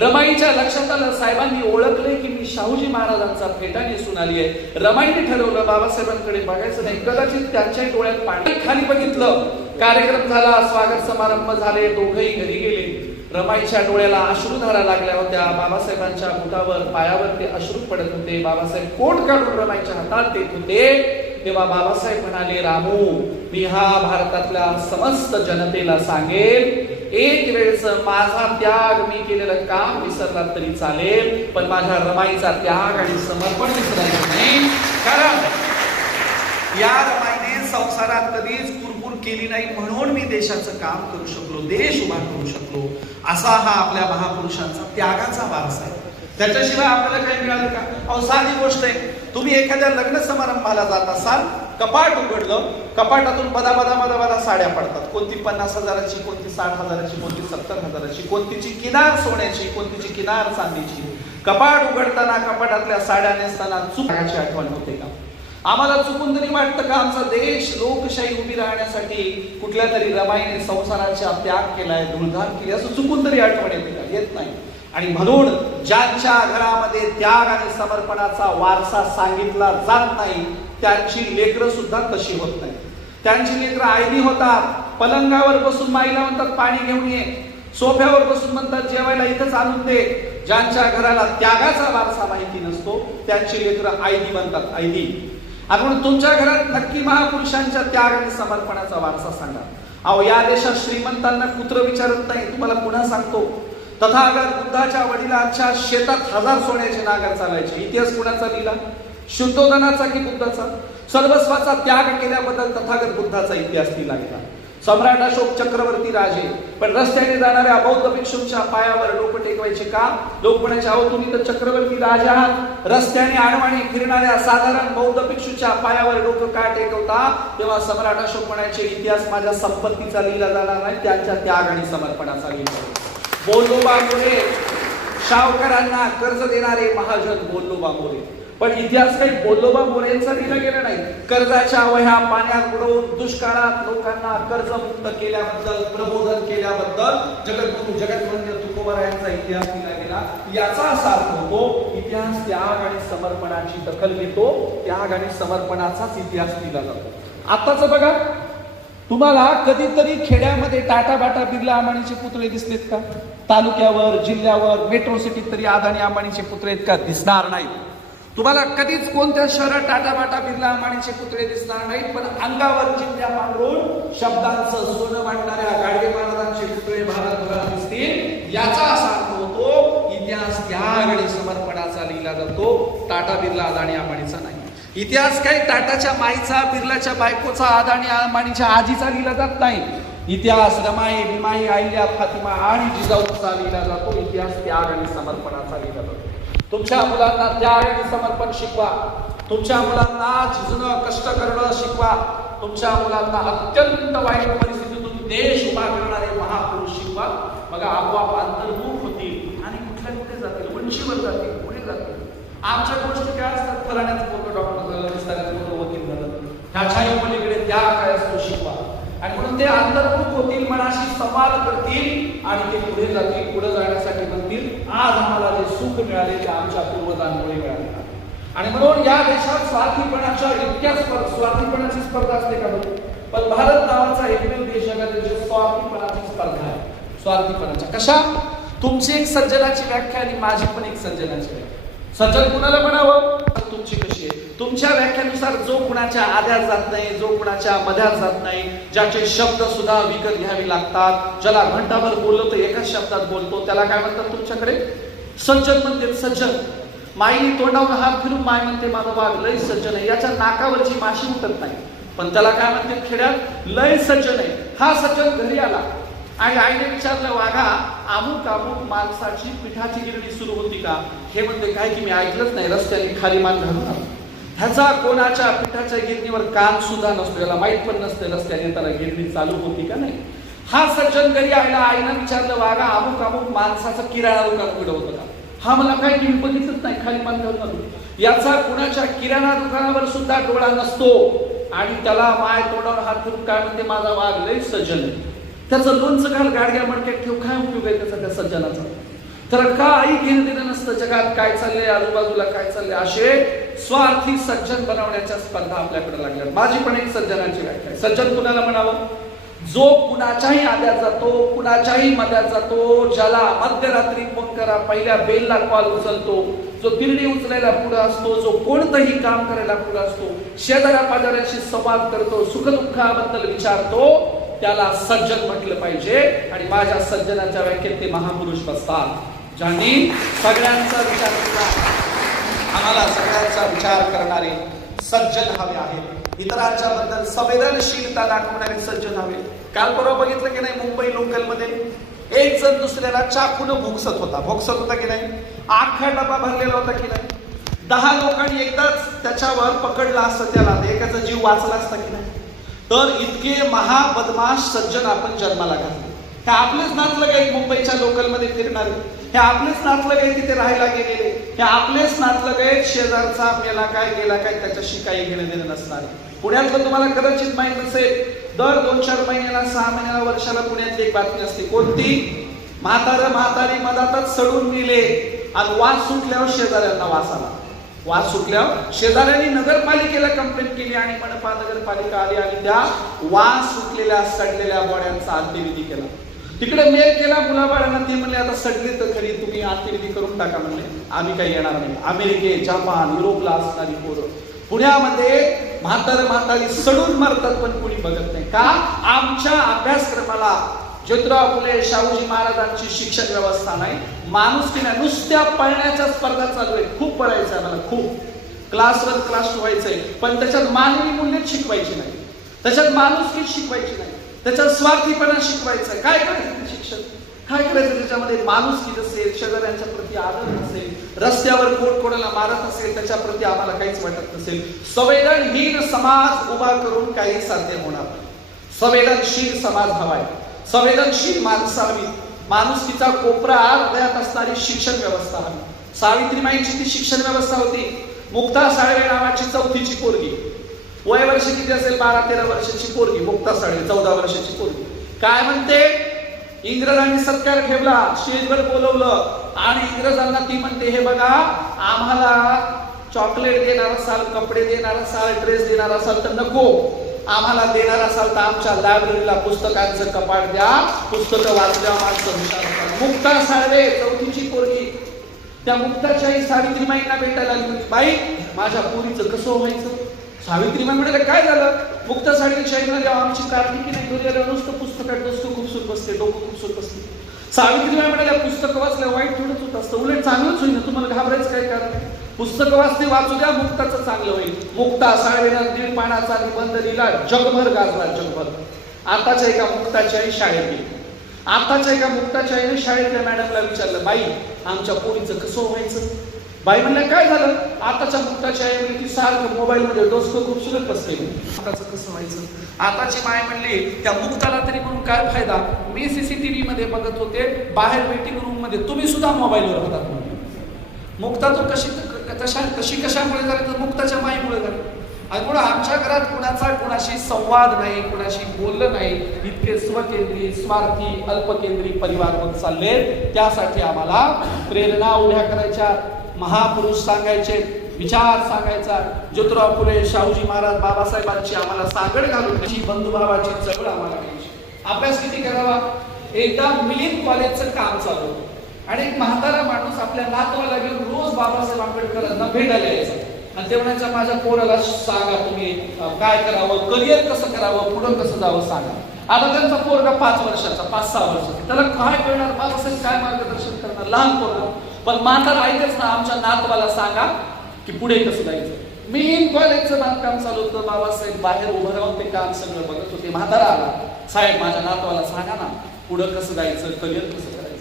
रमाईच्या लक्षात आलं, साहेबांनी ओळखले की मी शाहूजी महाराजांचा फेटा नेसून आली आहे. रमाईने ठरवलं, बाबासाहेबांकडे बघायचं नाही, कदाचित त्यांच्या डोळ्यात पाणी. खाली बघितलं, कार्यक्रम झाला, स्वागत समारंभ झाले, दोघेही घरी गेले. रमाईच्या डोळ्याला अश्रुधारा लागल्या होत्या. बाबासाहेबांच्या बुटावर पायावर ते अश्रू पडत होते. बाबासाहेब कोट काढून रमाईच्या हातात देत होते. तेव्हा बाबासाहेब म्हणाले, रामू, मी हा भारतातल्या समस्त जनतेला सांगेल, एक वेळेस माझा त्याग, मी केलेलं काम विसरला तरी चालेल, पण माझ्या रमाईचा त्याग आणि समर्पण विसरायचं नाही. कारण या रमाईने संसारात कधीच कुरकुर केली नाही, म्हणून मी देशाचं काम करू शकलो, देश उभा करू शकलो. असा हा आपल्या महापुरुषांचा त्यागाचा वारसा आहे. त्याच्याशिवाय आपल्याला काही मिळालं का? अहो, साधी गोष्ट आहे. तुम्ही एखाद्या लग्न समारंभाला जात असाल, कपाट उघडलं, कपाटातून बदा साड्या पडतात. कोणती 50,000ची, कोणती 60,000ची, कोणती 70,000ची, कोणतीची किनार सोन्याची, कोणतीची किनार चांदीची. कपाट उघडताना कपाटातल्या साड्या नेसताना चुकाची आठवण होते का? आम्हाला चुकून तरी वाटतं का आमचा देश लोकशाही उभी राहण्यासाठी कुठल्या तरी रमाईने संसाराचा त्याग केलाय, धुळधार केली, असं चुकून तरी आठवण येते का? येत नाही. आणि म्हणून ज्यांच्या घरामध्ये त्याग आणि समर्पणाचा वारसा सांगितला जात नाही, त्यांची लेकरं सुद्धा तशी होत नाही. त्यांची लेकरं आयदी होतात. पलंगावर बसून माईला म्हणतात पाणी घेऊन ये, सोफ्यावर बसून म्हणतात जेवायला इथंच आणून दे. ज्यांच्या घराला त्यागाचा वारसा माहिती नसतो, त्यांची लेकरं आयदी बनतात, आयदी. आपण तुमच्या घरात नक्की महापुरुषांच्या त्याग आणि समर्पणाचा वारसा सांगा. अहो, या देशात श्रीमंतांना कुत्र विचारत नाही, तुम्हाला पुन्हा सांगतो. तथागत बुद्धाच्या वडिलांच्या शेतात 1000 सोन्याचे नागर चालायचे. इतिहास कुणाचा लिहिला? शुद्धोधनाचा की बुद्धाचा? सर्वस्वाचा त्याग केल्याबद्दल तथागत बुद्धाचा इतिहास लिहिला गेला. सम्राट अशोक चक्रवर्ती राजे पण रस्त्याने जाणाऱ्या बौद्ध भिक्षूंच्या पायावर डोकं टेकवायचे का? लोक म्हणायचे, अहो तुम्ही तर चक्रवर्ती राजा आहात, रस्त्याने आडवाणी फिरणाऱ्या साधारण बौद्ध भिक्षूच्या पायावर डोकं का टेकवता? तेव्हा सम्राट अशोक म्हणायचे, इतिहास माझ्या संपत्तीचा लिहिला जाणार नाही, त्यांच्या त्याग आणि समर्पणाचा लिहिला. बोल्लोबा मोरे, शावकरांना कर्ज देणारे महाजन बोल्लोबा मोरे. पण इतिहास काही बोल्लोबा मोरेंचा लिहिला गेला नाही. कर्जाच्या वह्या पाण्यात बुडवून दुष्काळात लोकांना कर्जमुक्त केल्याबद्दल, प्रबोधन केल्याबद्दल जगद्गुरु जगद्वंद्य तुकोबारायांचा इतिहास लिहिला गेला. याचा असा अर्थ होतो, इतिहास त्याग आणि समर्पणाची दखल घेतो, त्याग आणि समर्पणाचाच इतिहास लिहिला जातो. आताच बघा, तुम्हाला कधीतरी खेड्यामध्ये टाटा बाटा बिर्ला अंबानीचे पुतळे दिसलेत का? तालुक्यावर, जिल्ह्यावर, मेट्रो सिटीत तरी अदानी अंबानीचे पुतळे आहेत का? दिसणार नाही. तुम्हाला कधीच कोणत्या शहरात टाटा बाटा बिर्ला अंबानीचे पुतळे दिसणार नाहीत, पण अंगावर चिंध्या पांघरून शब्दांचं सोनं मांडणाऱ्या गाडगे महाराजांचे पुतळे भारतभरात दिसतील. याचा असा अर्थ होतो इतिहास त्याग आणि समर्पणाचा लिहिला जातो, टाटा बिर्ला अदानी अंबानीचा नाही. इतिहास काही टाटाच्या माईचा, बिर्लाच्या बायकोचा, अदानी अंबानीच्या आजीचा लिहिला जात नाही. इतिहास रमाई, बिमाई, अहिल्या, फातिमा आणि जिजाऊचा लिहिला जातो. इतिहास त्याग आणि समर्पणाचा लिहिला जातो. तुमच्या मुलांना त्याग आणि समर्पण शिकवा. तुमच्या मुलांना झिजणं, कष्ट करणं शिकवा. तुमच्या मुलांना अत्यंत वाईट परिस्थितीतून देश उभा करणारे महापुरुष शिकवा. बघा आपोआप अंतर्मुख होतील आणि कुठे जातील, उंचीवर जातील, पुढे जातील. आमच्या गोष्टी काय असतात, फलाण्याचं मोठं डॉक्टर झालं, विस्ताराचं मोठं वकील झालं, ह्याच्याही पलीकडे त्याग काय असतो शिकवा. आणि म्हणून ते अंतर्मुख होतील, मनाशी संवाद करतील आणि ते पुढे जातील. पुढे जाण्यासाठी म्हणतील आज आम्हाला जे सुख मिळाले ते आमच्या पूर्वजांमुळे मिळाले. आणि म्हणून या देशात स्वार्थीपणाच्या स्वार्थीपणाची स्पर्धा असते का बघ, पण भारत नावाचा एकमेव देश जगातील स्वार्थीपणाची स्पर्धा आहे. स्वार्थीपणाच्या कशा? तुमची एक सज्जनाची व्याख्या आणि माझी पण एक सज्जनाची व्याख्या. सज्जन कुणाला म्हणावं? तुमची कशी आहे? तुमच्या व्याख्यानुसार जो कुणाच्या आद्यात जात नाही, जो कुणाच्या मध्यात जात नाही, ज्याचे शब्द सुद्धा विकत घ्यावे लागतात, ज्याला घंटाभर बोललो तर एकाच शब्दात बोलतो, त्याला काय म्हणतात तुमच्याकडे? सज्जन म्हणते. सज्जन. माईने तोंडावर हात फिरून माय म्हणते माझा वाघ लय सज्जन आहे. याच्या नाकावरची माशी उठत नाही, पण त्याला काय म्हणते खेड्यात? लय सज्जन आहे. हा सज्जन घरी आला आणि आईने विचारलं वाघा अमुक अमुक माणसाची पिठाची गिरणी सुरू होती का? हे म्हणते काय की मी ऐकलंच नाही, रस्त्याने खाली मान घालून आलो. ह्याचा कोणाच्या पिठाच्या गिरणीवर कान सुद्धा नसतो, याला माहित पण नसते रस्त्याने त्याला गिरणी चालू होती का नाही. हा सज्जन घरी आला, आईनं विचारलं वाघा अमुक अमुक माणसाचं किराणा दुकान उघडं होतं का? हा मला काय तुम्ही बघितलंच नाही, खाली मान घालून आलो. याचा कुणाच्या किराणा दुकानावर सुद्धा डोळा नसतो आणि त्याला माय तोंडावर हात फिरून काय म्हणते माझा वाघ लय सज्जन आहे. त्याचं लोणचं घाल गाडग्या मडक्यात ठेव, काय उपयोग आहे त्याचा त्या सज्जनाचा? तर काही घेणं देणं नसतं जगात काय चाललंय, आजूबाजूला काय चाललंय. असे स्वार्थी सज्जन बनवण्याच्या स्पर्धा आपल्याकडे लागल्या. माझी पण एक सज्जनाची व्याख्या आहे. सज्जन कुणाला म्हणावं? जो कुणाच्याही आद्यात जातो, कुणाच्याही मध्यात जातो, ज्याला मध्यरात्री फोन करा पहिल्या बेलला कॉल उचलतो, जो तिरडी उचलायला पुढे असतो, जो कोणतंही काम करायला पुढे असतो, शेजाऱ्या पाजाऱ्याशी संवाद करतो, सुखदुःखाबद्दल विचारतो, त्याला सज्जन म्हटलं पाहिजे. आणि माझ्या सज्जनाच्या व्याख्येत ते महापुरुष बसतात ज्यांनी सगळ्यांचा विचार केला. आम्हाला सगळ्यांचा विचार करणारे सज्जन हवे आहेत. इतरांच्या बद्दल संवेदनशीलता दाखवणारे सज्जन हवे. काल परवा बघितलं की नाही, मुंबई लोकल मध्ये एक जण दुसऱ्याला चाकून भोगसत होता की नाही, अख्खा डबा भरलेला होता की नाही. 10 लोकांनी एकदाच त्याच्यावर पकडला असतं, त्याला एकाचा जीव वाचला असता की नाही. तर इतके महाबदमाश सज्जन आपण जन्माला घातले. हे आपलेच नातलग आहेत मुंबईच्या लोकलमध्ये फिरणारे, हे आपलेच नातलग आहेत तिथे राहायला गेलेले, हे आपलेच नातलग आहेत शेजारचा मेला काय गेला काय त्याच्याशी काही घेणं देणं नसणारे. पुण्यातलं तुम्हाला कदाचित माहित नसेल, दर 2-4 महिन्याला 6 महिन्याला वर्षाला पुण्यातली एक बातमी असते. कोणती? म्हातारी मधातच सडून गेले आणि वास सुटल्यावर शेजाऱ्यांना वास आला. वास सुटल्यावर शेजाऱ्यांनी नगरपालिकेला कंप्लेंट केली आणि मनपा नगरपालिका आली आणि त्या वास सुटलेल्या सडलेल्या बॉड्यांचा अंत्यविधी केला. तिकडे मेल केला मुलाबाळांना, ते म्हणले आता सडले तर खरी तुम्ही अंत्यविधी करून टाका म्हणले, आम्ही काही येणार नाही. अमेरिके, जपान, युरोपला असणारी पोरं पुण्यामध्ये म्हातारी सडून मरतात पण कुणी बघत नाही का? आमच्या अभ्यासक्रमाला ज्योतिराव फुले, शाहूजी महाराजांची शिक्षण व्यवस्था नाही, माणूस की नाही. नुसत्या पळण्याच्या स्पर्धा चालू आहे. खूप पळायचं आहे मला, खूप क्लास 1 क्लास 2 व्हायचंय, पण त्याच्यात मानवी मूल्य शिकवायची नाही, त्याच्यात माणुसकी शिकवायची नाही, त्याच्यात स्वार्थीपणा शिकवायचा. काय करायचं शिक्षण? काय करायचं त्याच्यामध्ये? माणुसकी नसेल, शेजाऱ्यांच्या प्रती आदर नसेल, रस्त्यावर कोण कोणाला मारत असेल त्याच्या प्रती आम्हाला काहीच वाटत नसेल. संवेदनहीन समाज उभा करून काही साध्य होणार नाही. संवेदनशील समाज हवाय, संवेदनशील माणसं हवी, माणुसकीचा कोपरा हृदयात असणारी शिक्षण व्यवस्था हवी. सावित्रीमाईंची ती शिक्षण व्यवस्था होती. मुक्ता साळवे नावाची 4थीची पोरगी, वय वर्ष किती असेल 12-13 वर्षाची पोरगी, मुक्ता साळवे 14 वर्षाची पोरगी, काय म्हणते? इंग्रजांनी सत्कार ठेवला, स्टेजवर बोलवलं आणि इंग्रजांना ती म्हणते हे बघा आम्हाला चॉकलेट देणार असाल, कपडे देणार असाल, ड्रेस देणार असाल तर नको, आम्हाला देणार असाल तर आमच्या लायब्ररीला पुस्तकांचं कपाट द्या, पुस्तकं वाचल्या माणसं. मुक्ता साळवे 4थीची पोरगी त्या मुक्ताची आई सावित्रीबाईंना भेटायला आली होती. बाई, माझ्या पोरीचं कसं व्हायचं? सावित्रीबाई म्हणाले, काय झालं? मुक्ता सावित्रीबाई म्हणाले, आमची कार्तिकी नाही घरी आलं नुसतं पुस्तकात डोकं खूपसून बसते, डोकं खूपसून बसते. सावित्रीबाई म्हणाल्या, पुस्तकं वाचल्या वाईट थोडंच होत असतं, उलट चांगलंच होईल ना, तुम्हाला घाबरायचं काय कारण? पुस्तक वाचते, वाचू द्या, मुक्ताचं चांगलं होईल. मुक्ता साळवेनं 1.5 पानाचा निबंध लिहिला, जगभर गाजला, जगभर. आताच्या एका मुक्ताची आई शाळेत गेली. आताच्या एका मुक्ताच्या आईने शाळेतल्या मॅडमला विचारलं, बाई, आमच्या पोरीचं कसं व्हायचं? बाई म्हणल्या, काय झालं? आताच्या मुक्ताची आई म्हणली, ती सारखं मोबाईलमध्ये डोसकं खूप सुलभ बसते, मुक्ताचं कसं व्हायचं? आताची माय म्हणली, त्या मुक्ताला तरी म्हणून काय फायदा? मी सीसीटीव्ही मध्ये बघत होते, बाहेर वेटिंग रूम मध्ये तुम्ही सुद्धा मोबाईलवर होतात. मुक्ता तो कशी कशामुळे झाली? तर मुक्ताच्या माईमुळे झाली. आणि म्हणून आमच्या घरात कुणाशी संवाद नाही, कुणाशी बोललं नाही, इतके स्वकेंद्री, स्वार्थी, अल्पकेंद्री परिवार होत चालले. त्यासाठी आम्हाला प्रेरणा उभ्या करायच्या, महापुरुष सांगायचे, विचार सांगायचा, ज्योतिराव फुले, शाहूजी महाराज, बाबासाहेबांची आम्हाला सांगड घालून त्याची बंधुभावाची चळवळ आम्हाला घ्यायची. अभ्यास किती करावा? एकदा मिलिंद कॉलेजचं काम चालू आणि एक म्हातारा माणूस आपल्या नातवाला घेऊन रोज बाबासाहेब आंबेडकरांना भेटायला यायचा आणि ते म्हणायचं, माझ्या पोराला सांगा तुम्ही काय करावं, करिअर कसं करावं, पुढं कसं जावं सांगा. आता त्यांचा पोरगा 5 वर्षाचा, 5-6 वर्षाचा, त्याला काय कळणार? बाबासाहेब काय मार्गदर्शन करणार? लहान पोरगा. पण म्हातारा ऐकच ना, आमच्या नातवाला सांगा की पुढे कसं जायचं. मिलिंद कॉलेजचं बांधकाम चालू होतं, बाबासाहेब बाहेर उभं राहून ते काम सगळं बघत होते. म्हातारा आला, साहेब माझ्या नातवाला सांगा ना, पुढं कसं जायचं, करिअर कसं करायचं.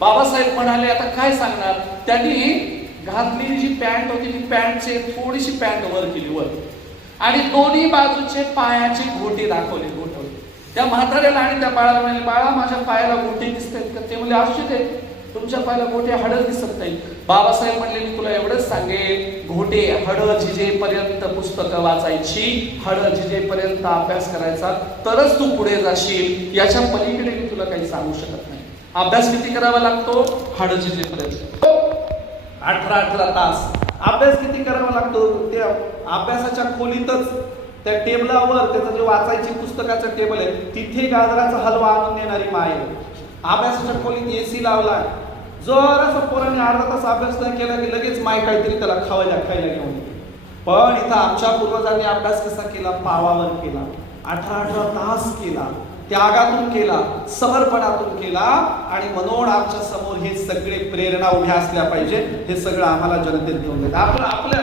बाबासाहेब म्हणाले, आता काय सांगणार? त्यांनी घातलेली जी पॅन्ट होती, ती पॅन्टची थोडीशी पॅन्ट वर केली वर आणि दोन्ही बाजूचे पायाचे घोटे दाखवले, घोटवले. त्या म्हाताऱ्याला आणि त्या बाळाला म्हणाले, बाळा माझ्या पायाला घोटे दिसतात का? ते म्हणले, असू दे, तुमच्या पायाला घोटे हाडच दिसत नाही. बाबासाहेब म्हणले, मी तुला एवढंच सांगेन, घोटे हाडं झिजेपर्यंत पुस्तकं वाचायची, हाडं झिजेपर्यंत अभ्यास करायचा, तरच तू पुढे जाशील. याच्या पलीकडे मी तुला काही सांगू शकत नाही. अभ्यास किती करावा लागतो? हाडं झिजेपर्यंत 18 तास अभ्यास किती करावा लागतो? ते अभ्यासाच्या खोलीतच त्या टेबलावर त्याचं जे वाचायची पुस्तकाचं टेबल आहे, तिथे गाजराचा हलवा आणून देणारी माय. अभ्यासाच्या खोलीत एसी लावला, जरासा पोरांनी अर्धा तास अभ्यास नाही केला की लगेच माय काहीतरी त्याला खायला घेऊन. पण इथं आमच्या पूर्वजांनी अभ्यास कसा केला? पावावर केला, 18 तास केला, त्यागातून केला, समर्पणातून केला. आणि म्हणून आमच्या समोर हे सगळे प्रेरणा उभ्या असल्या पाहिजे. हे सगळं आम्हाला जनतेत घेऊन जायचं. आपल्या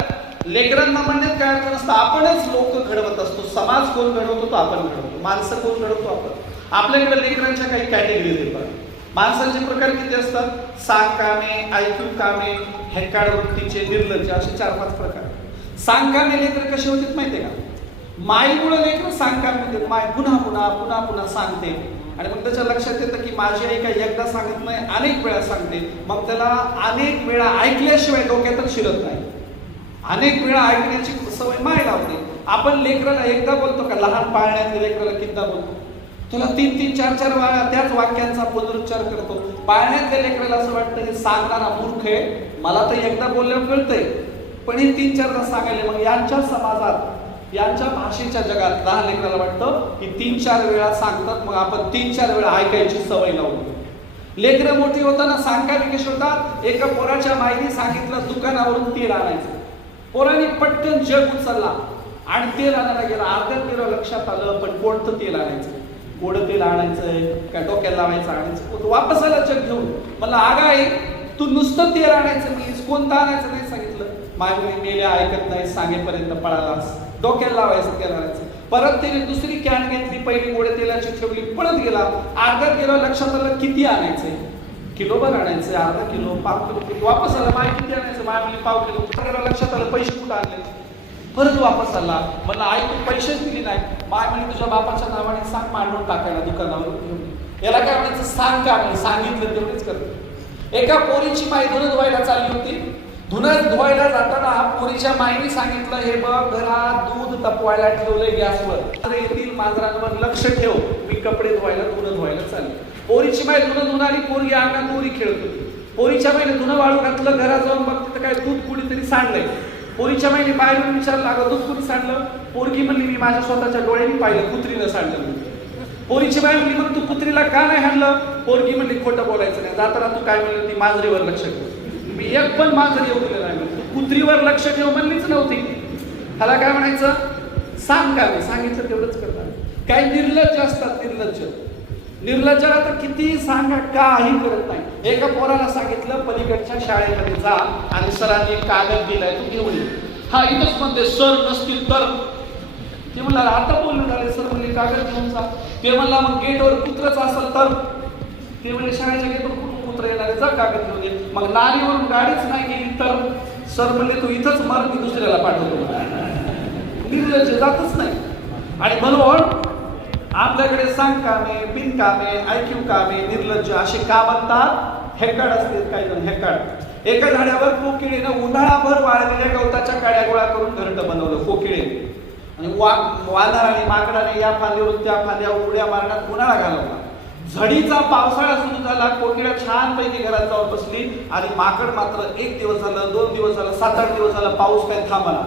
लेकरांना म्हणण्यात काय अर्थ नसतं. आपणच लोक घडवत असतो. समाज कोण घडवतो? तो आपण घडवतो. माणसं कोण घडवतो? आपण. आपल्याकडे लेकरांच्या काही कॅटेगरीज येतात. माणसांचे प्रकार किती असतात? सांग कामे, ऐकू कामे, हेकाड वृत्तीचे, निर्लज्ज, असे 4-5 प्रकार. सांग कामे लेकर कसे होते माहितीये का? माईमुळे लेकर सांग कामे होते. माय पुन्हा सांगते आणि मग त्याच्या लक्षात येतं की माझी आई काही एकदा सांगत नाही, अनेक वेळा सांगते. मग त्याला अनेक वेळा ऐकल्याशिवाय डोक्यातच शिरत नाही. अनेक वेळा ऐकण्याची सवय माय लावते. आपण लेकराला एकदा बोलतो का? लहान पाळण्यातल्या लेकराला कितीदा बोलतो? तुला 3-3, 4-4 वेळा त्याच वाक्यांचा पुनरुच्चार करतो. पाळण्यातल्या लेकराला असं वाटतं हे सांगणारा मूर्ख आहे, मला तर एकदा बोलल्यावर कळतंय, पण हे 3-4दा सांगायले. मग यांच्या समाजात, यांच्या भाषेच्या जगात लहान लेकराला वाटतं की 3-4 वेळा सांगतात, मग आपण 3-4 वेळा ऐकायची सवय लावतो. लेकरं मोठी होताना सांगा कशी होतात? एका पोराच्या माईने सांगितलं दुकानावरून तेल आणायचं. पोराने पटकन जग उचलला आणि तेल आणायला गेला. अर्ध्यात गेलं लक्षात आलं, पण कोणतं तेल आणायचं? गोडं तेल आणायचंय का डोक्याला लावायचं आणायचं? वापस आला जग घेऊन. मला आगा आहे, तू नुसतं तेल आणायचं म्हणलीस, कोणतं आणायचं नाही सांगितलं. माझ्या मेल्या ऐकत नाही, सांगेपर्यंत पळालास. डोक्याला लावायचं तेल आणायचं. परत त्याने दुसरी कॅन घेतली, पहिली गोडे तेलाची ठेवली, पळत गेला. अर्ध्यात गेला लक्षात आलं किती आणायचंय? किलोभर आणायचं, अर्धा किलो, पाव किलो. वापस आला, माय किती आणायचं? माय म्हणली पाव किलो. लक्षात आलं पैसे कुठं आणले? परत वापस आला, म्हणलं आई तू पैसेच दिली नाही. माय म्हणे तुझ्या बापाच्या नावाने सांग मांडून टाकायला दुकानावर. याला काय म्हणायचं? सांग का? नाही सांगितलं तेवढेच करतो. एका पोरीची माय धुणं धुवायला चालली होती. धुणं धुवायला जाताना पोरीच्या माईने सांगितलं, हे बघ घरात दूध तपवायला ठेवलंय गॅसवर, येथील मांजरांवर लक्ष ठेव, मी कपडे धुवायला धुणं धुवायला चालली. पोरीची माय धुणं धुणारी, पोरगी अंगात दोरी खेळत होती. पोरीच्या माईने धुणं वाळू घातलं, घरात जाऊन बघते तर काय दूध कुणीतरी सांडलंय. पोरीच्या माईने बाहेरून विचारलं, अगं दूध कुणी सांडलं? पोरगी म्हणली, मी माझ्या स्वतःच्या डोळ्यांनी पाहिलं, कुत्रीनं सांडलं. पोरीची बाई म्हणली, मग तू कुत्रीला का नाही हाणलं? पोरगी म्हणली, खोटं बोलायचं नाही. जाताना तू काय म्हणलं? ती मांजरीवर लक्ष ठेव. मी एक पण माझं येऊ दिलं नाही. तू कुत्रीवर लक्ष ठेव म्हणलीच नव्हती. ह्याला काय म्हणायचं? सांग का मी सांगितलं तेवढंच करणार. काही निर्लज्ज असतात, निर्लज्जाला तर किती सांगा काही करत नाही. एका पोराला सांगितलं पलीकडच्या शाळेमध्ये जा आणि सरांनी कागद दिलाय तू घेऊन ये. हा इथंच म्हणते सर नसतील तर. ते म्हणला आता बोलणं झाले, सर म्हणले कागद घेऊन जा. ते म्हणला मग गेटवर कुत्रच असेल तर. ते म्हणजे शाळेच्या गेटवर कुठून कुत्र येणार, जा कागद घेऊन ये. मग नालीवरून गाडीच नाही गेली तर. सर म्हणले तू इथंच मर, मी दुसऱ्याला पाठवतो. निर्लज्ज जातच नाही. आणि म्हणून आपल्याकडे सांग कामे, बिन कामे, ऐकीव कामे, निर्लज्ज असे का बनतात? हेकाड असते काही जण हेकाड. एका झाडावर कोकिळेनं उन्हाळाभर वाळलेल्या गवताच्या काड्या गोळा करून घरटं बनवलं कोकिळे. आणि वानराने माकडाने या फांदीवरून त्या फांद्या उड्या मारण्यात उन्हाळा घालवला. झडीचा पावसाळा सुरू झाला, कोकिळा छानपैकी घरात जाऊन बसली आणि माकड मात्र 1 दिवस झालं, 2 दिवस झालं, 7-8 दिवस झाला पाऊस काय थांबला.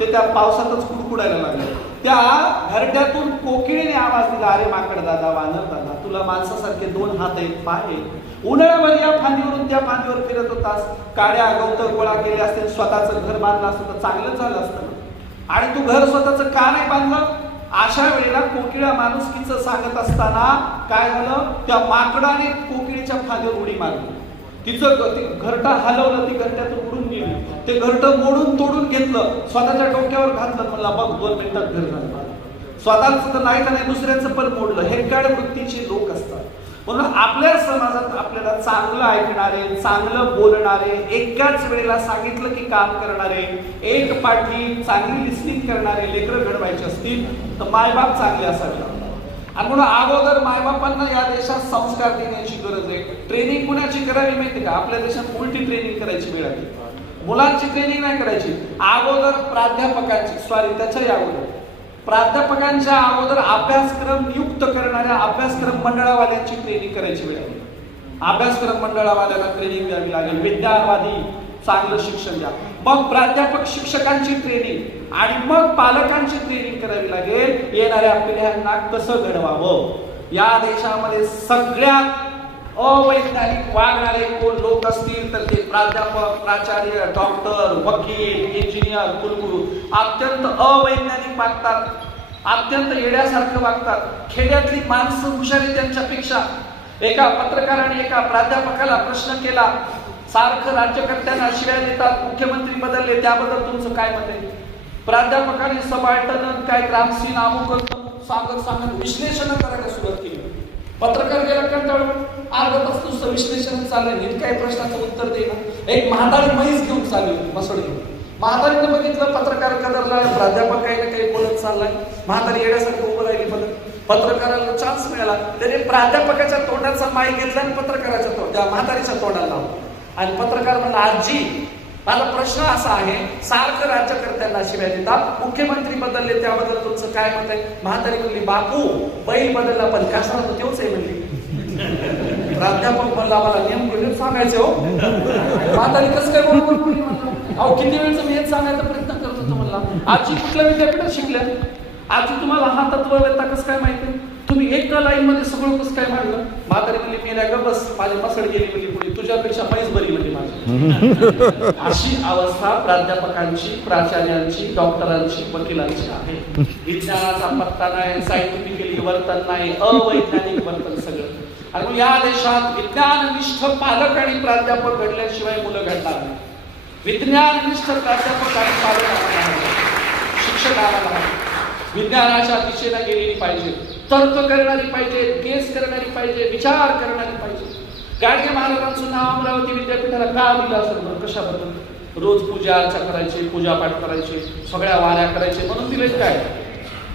ते त्या पावसातच कुडकुडायला लागले. त्या घरट्यातून कोकिळेने आवाज दिला, अरे माकड दादा, वानर दादा, तुला माणसासारखे 2 हात आहेत, पाय आहेत. उन्हाळ्यामध्ये या फांदीवरून त्या फांदीवर फिरत होतास, काड्या गवत गोळा केले असते, स्वतःचं घर बांधलं असतं तर चांगलं झालं असतं. आणि तू घर स्वतःचं का नाही बांधलं? अशा वेळेला कोकिळा माणुसकीचं सांगत असताना काय झालं? त्या माकडाने कोकिळीच्या फांदीवर उडी मारली. तिचं घरटा हलवलं, ती घरट्यातून उडून गेली. ते घरटं मोडून तोडून घेतलं, स्वतःच्या डोक्यावर घातलं. म्हणला बघ 2 मिनिटात घर झालं. स्वतःच तर नाही का नाही, दुसऱ्याचं पण मोडलं. हेकाड वृत्तीचे लोक असतात. म्हणून आपल्या समाजात आपल्याला चांगलं ऐकणारे, चांगलं बोलणारे, एकाच वेळेला सांगितलं की काम करणारे, एक पाठी चांगली लिस्निंग करणारे लेकरं घडवायचे असतील तर मायबाप चांगले असावे. आणि म्हणून अगोदर मायबापांना या देशात संस्कार देण्याची गरज आहे. ट्रेनिंग कुणाची करावी माहिती का? आपल्या देशात उलटी ट्रेनिंग करायची वेळ आली. मुलांची ट्रेनिंग नाही करायची, अगोदर प्राध्यापकांची, त्याच्याही अगोदर प्राध्यापकांच्या अगोदर अभ्यासक्रम नियुक्त करणाऱ्या अभ्यासक्रम मंडळावाल्यांची ट्रेनिंग करायची वेळ आली. अभ्यासक्रम मंडळावाल्यांना ट्रेनिंग द्यावी लागेल, विज्ञानवादी चांगलं शिक्षण द्या. मग प्राध्यापक शिक्षकांची ट्रेनिंग आणि मग पालकांची ट्रेनिंग करावी लागेल. येणाऱ्या पिढ्यांना कसं घडवावं. या देशामध्ये सगळ्यात अवैज्ञानिक वागणारे कोण लोक असतील तर ते प्राध्यापक, प्राचार्य, डॉक्टर, वकील, इंजिनियर, कुलगुरू. अत्यंत अवैज्ञानिक वागतात, अत्यंत येड्यासारखं वागतात. खेड्यातली माणसं हुशारी त्यांच्यापेक्षा. एका पत्रकाराने एका प्राध्यापकाला प्रश्न केला, सारखं राज्यकर्त्यांना शिव्या देतात, मुख्यमंत्री बदलले, त्याबद्दल तुमचं काय मत आहे? प्राध्यापकाने सबाल्टर्न काय ग्रामसीन अमुक सांगत विश्लेषण करायला सुरुवात केली. पत्रकार गेला कंटाळून, अर्धा तास नुसतं विश्लेषण चाललंय, नीट काही प्रश्नाचं उत्तर देणं. एक म्हातारी म्हैस घेऊन चालली मसड घेऊन. म्हातारीनं बघितलं पत्रकार कदरला, प्राध्यापक काही बोलत चाललाय. म्हातारी येण्यासारखं उभं राहिली. पत्रकाराला चान्स मिळाला, त्याने प्राध्यापकाच्या तोंडाचा माईक घेतला आणि पत्रकाराच्या त्या म्हातारीच्या तोंडाला लावला. आणि पत्रकार म्हणला, आजी माझा प्रश्न असा आहे, सारखं राज्यकर्त्यांना शिव्या देतात, मुख्यमंत्री बदलले त्याबद्दल तुमचं काय मत आहे? म्हातारी म्हणली, बापू बैल बदलला पण कसा तो तेच आहे म्हणली. प्राध्यापक म्हणला, मला नेमकं सांगायचं हो. म्हातारी कसं काय बरोबर म्हणली? अहो किती वेळचं मी हेच सांगायचा प्रयत्न करत होतो. म्हणला, आजी कुठल्या विद्यापीठात शिकल्या? आजी तुम्हाला हा तत्ववेत्ता कसं काय माहिती? तुम्ही एका लाईन मध्ये सगळं कसं काय मांडलं? म्हातारी म्हणली, मी नाही बस माझी मसड गेली म्हणली पुढे, तुझ्यापेक्षा म्हैस बरी म्हणली माझी. अशी अवस्था प्राध्यापकांची, प्राचार्यांची, डॉक्टरांची, वकिलांची आहे. विज्ञानाचा पत्ता नाही, सायंटिफिकली वर्तन नाही, अवैज्ञानिक वर्तन सगळं. आणि या देशात विज्ञाननिष्ठ पालक आणि प्राध्यापक घडल्याशिवाय मुलं घडणार नाही. विज्ञाननिष्ठ प्राध्यापक आणि पालक शिक्षक आम्हाला विज्ञानाच्या दिशेला गेलेली पाहिजे, तर्क करणारी पाहिजे, केस करणारी पाहिजे, विचार करणारी पाहिजे. गाडगे महाराजांचं नाव अमरावती विद्यापीठाला का दिलं असेल? कशाबद्दल? रोज पूजा अर्चा करायचे, पूजापाठ करायचे, सगळ्या वाऱ्या करायचे म्हणून दिले काय?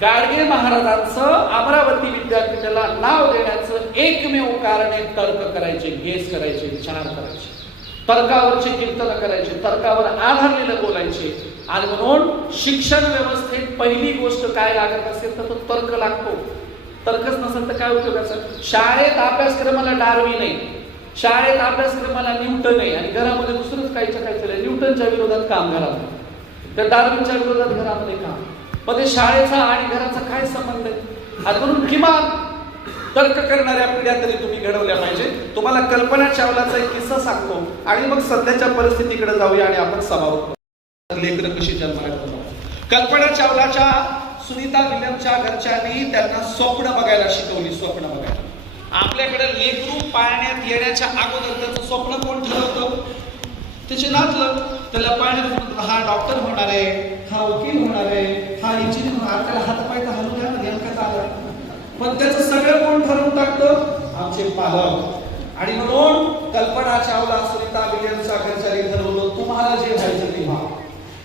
गाडगे महाराजांचं अमरावती विद्यापीठाला नाव देण्याचं एकमेव कारण आहे, तर्क करायचे, गेस करायचे, विचार करायचे, तर्कावरचे कीर्तन करायचे, तर्कावर आधारलेलं बोलायचे. आणि म्हणून शिक्षण व्यवस्थेत पहिली गोष्ट काय लागत असेल तर तो तर्क लागतो. तर्कच नसेल तर काय उपयोगाचं? शाळेत अभ्यासक्रमाला डार्विन नाही, शाळेत अभ्यासक्रमाला न्यूटन आहे आणि घरामध्ये दुसरंच काहीच्या काही चाललंय. न्यूटनच्या विरोधात काम घरामध्ये, तर डार्विनच्या विरोधात घरामध्ये काम. मग ते शाळेचा आणि घराचा काय संबंध आहे? आणि म्हणून किमान तर्क करणाऱ्या पिढ्या तरी तुम्ही घडवल्या पाहिजे. तुम्हाला कल्पना चावलाचा एक किस्सा सांगतो आणि मग सध्याच्या परिस्थितीकडे जाऊया आणि आपण समाप्त लेकरं कशी जन्माला येतात. कल्पना चावलाच्या सुनीता विल्यमच्या घरच्यांनी त्यांना स्वप्न बघायला शिकवली. स्वप्न बघायला आपल्याकडे लेकरू पाळण्यात येण्याच्या अगोदर त्याचं स्वप्न कोण ठरवतं? त्याचे नातलं. त्याला पाळण्यात हा डॉक्टर होणार आहे, हा वकील होणार आहे, हा इंजिनियर होणार. त्याला हातपाय तर हलू द्या ना, नेमकं आलं. पण त्याचं सगळं कोण ठरवून टाकतं? आमचे पालक. आणि म्हणून कल्पना चावला सुनीता विल्यमच्या घरच्यांनी ठरवलं तुम्हाला जे व्हायचं ते व्हा.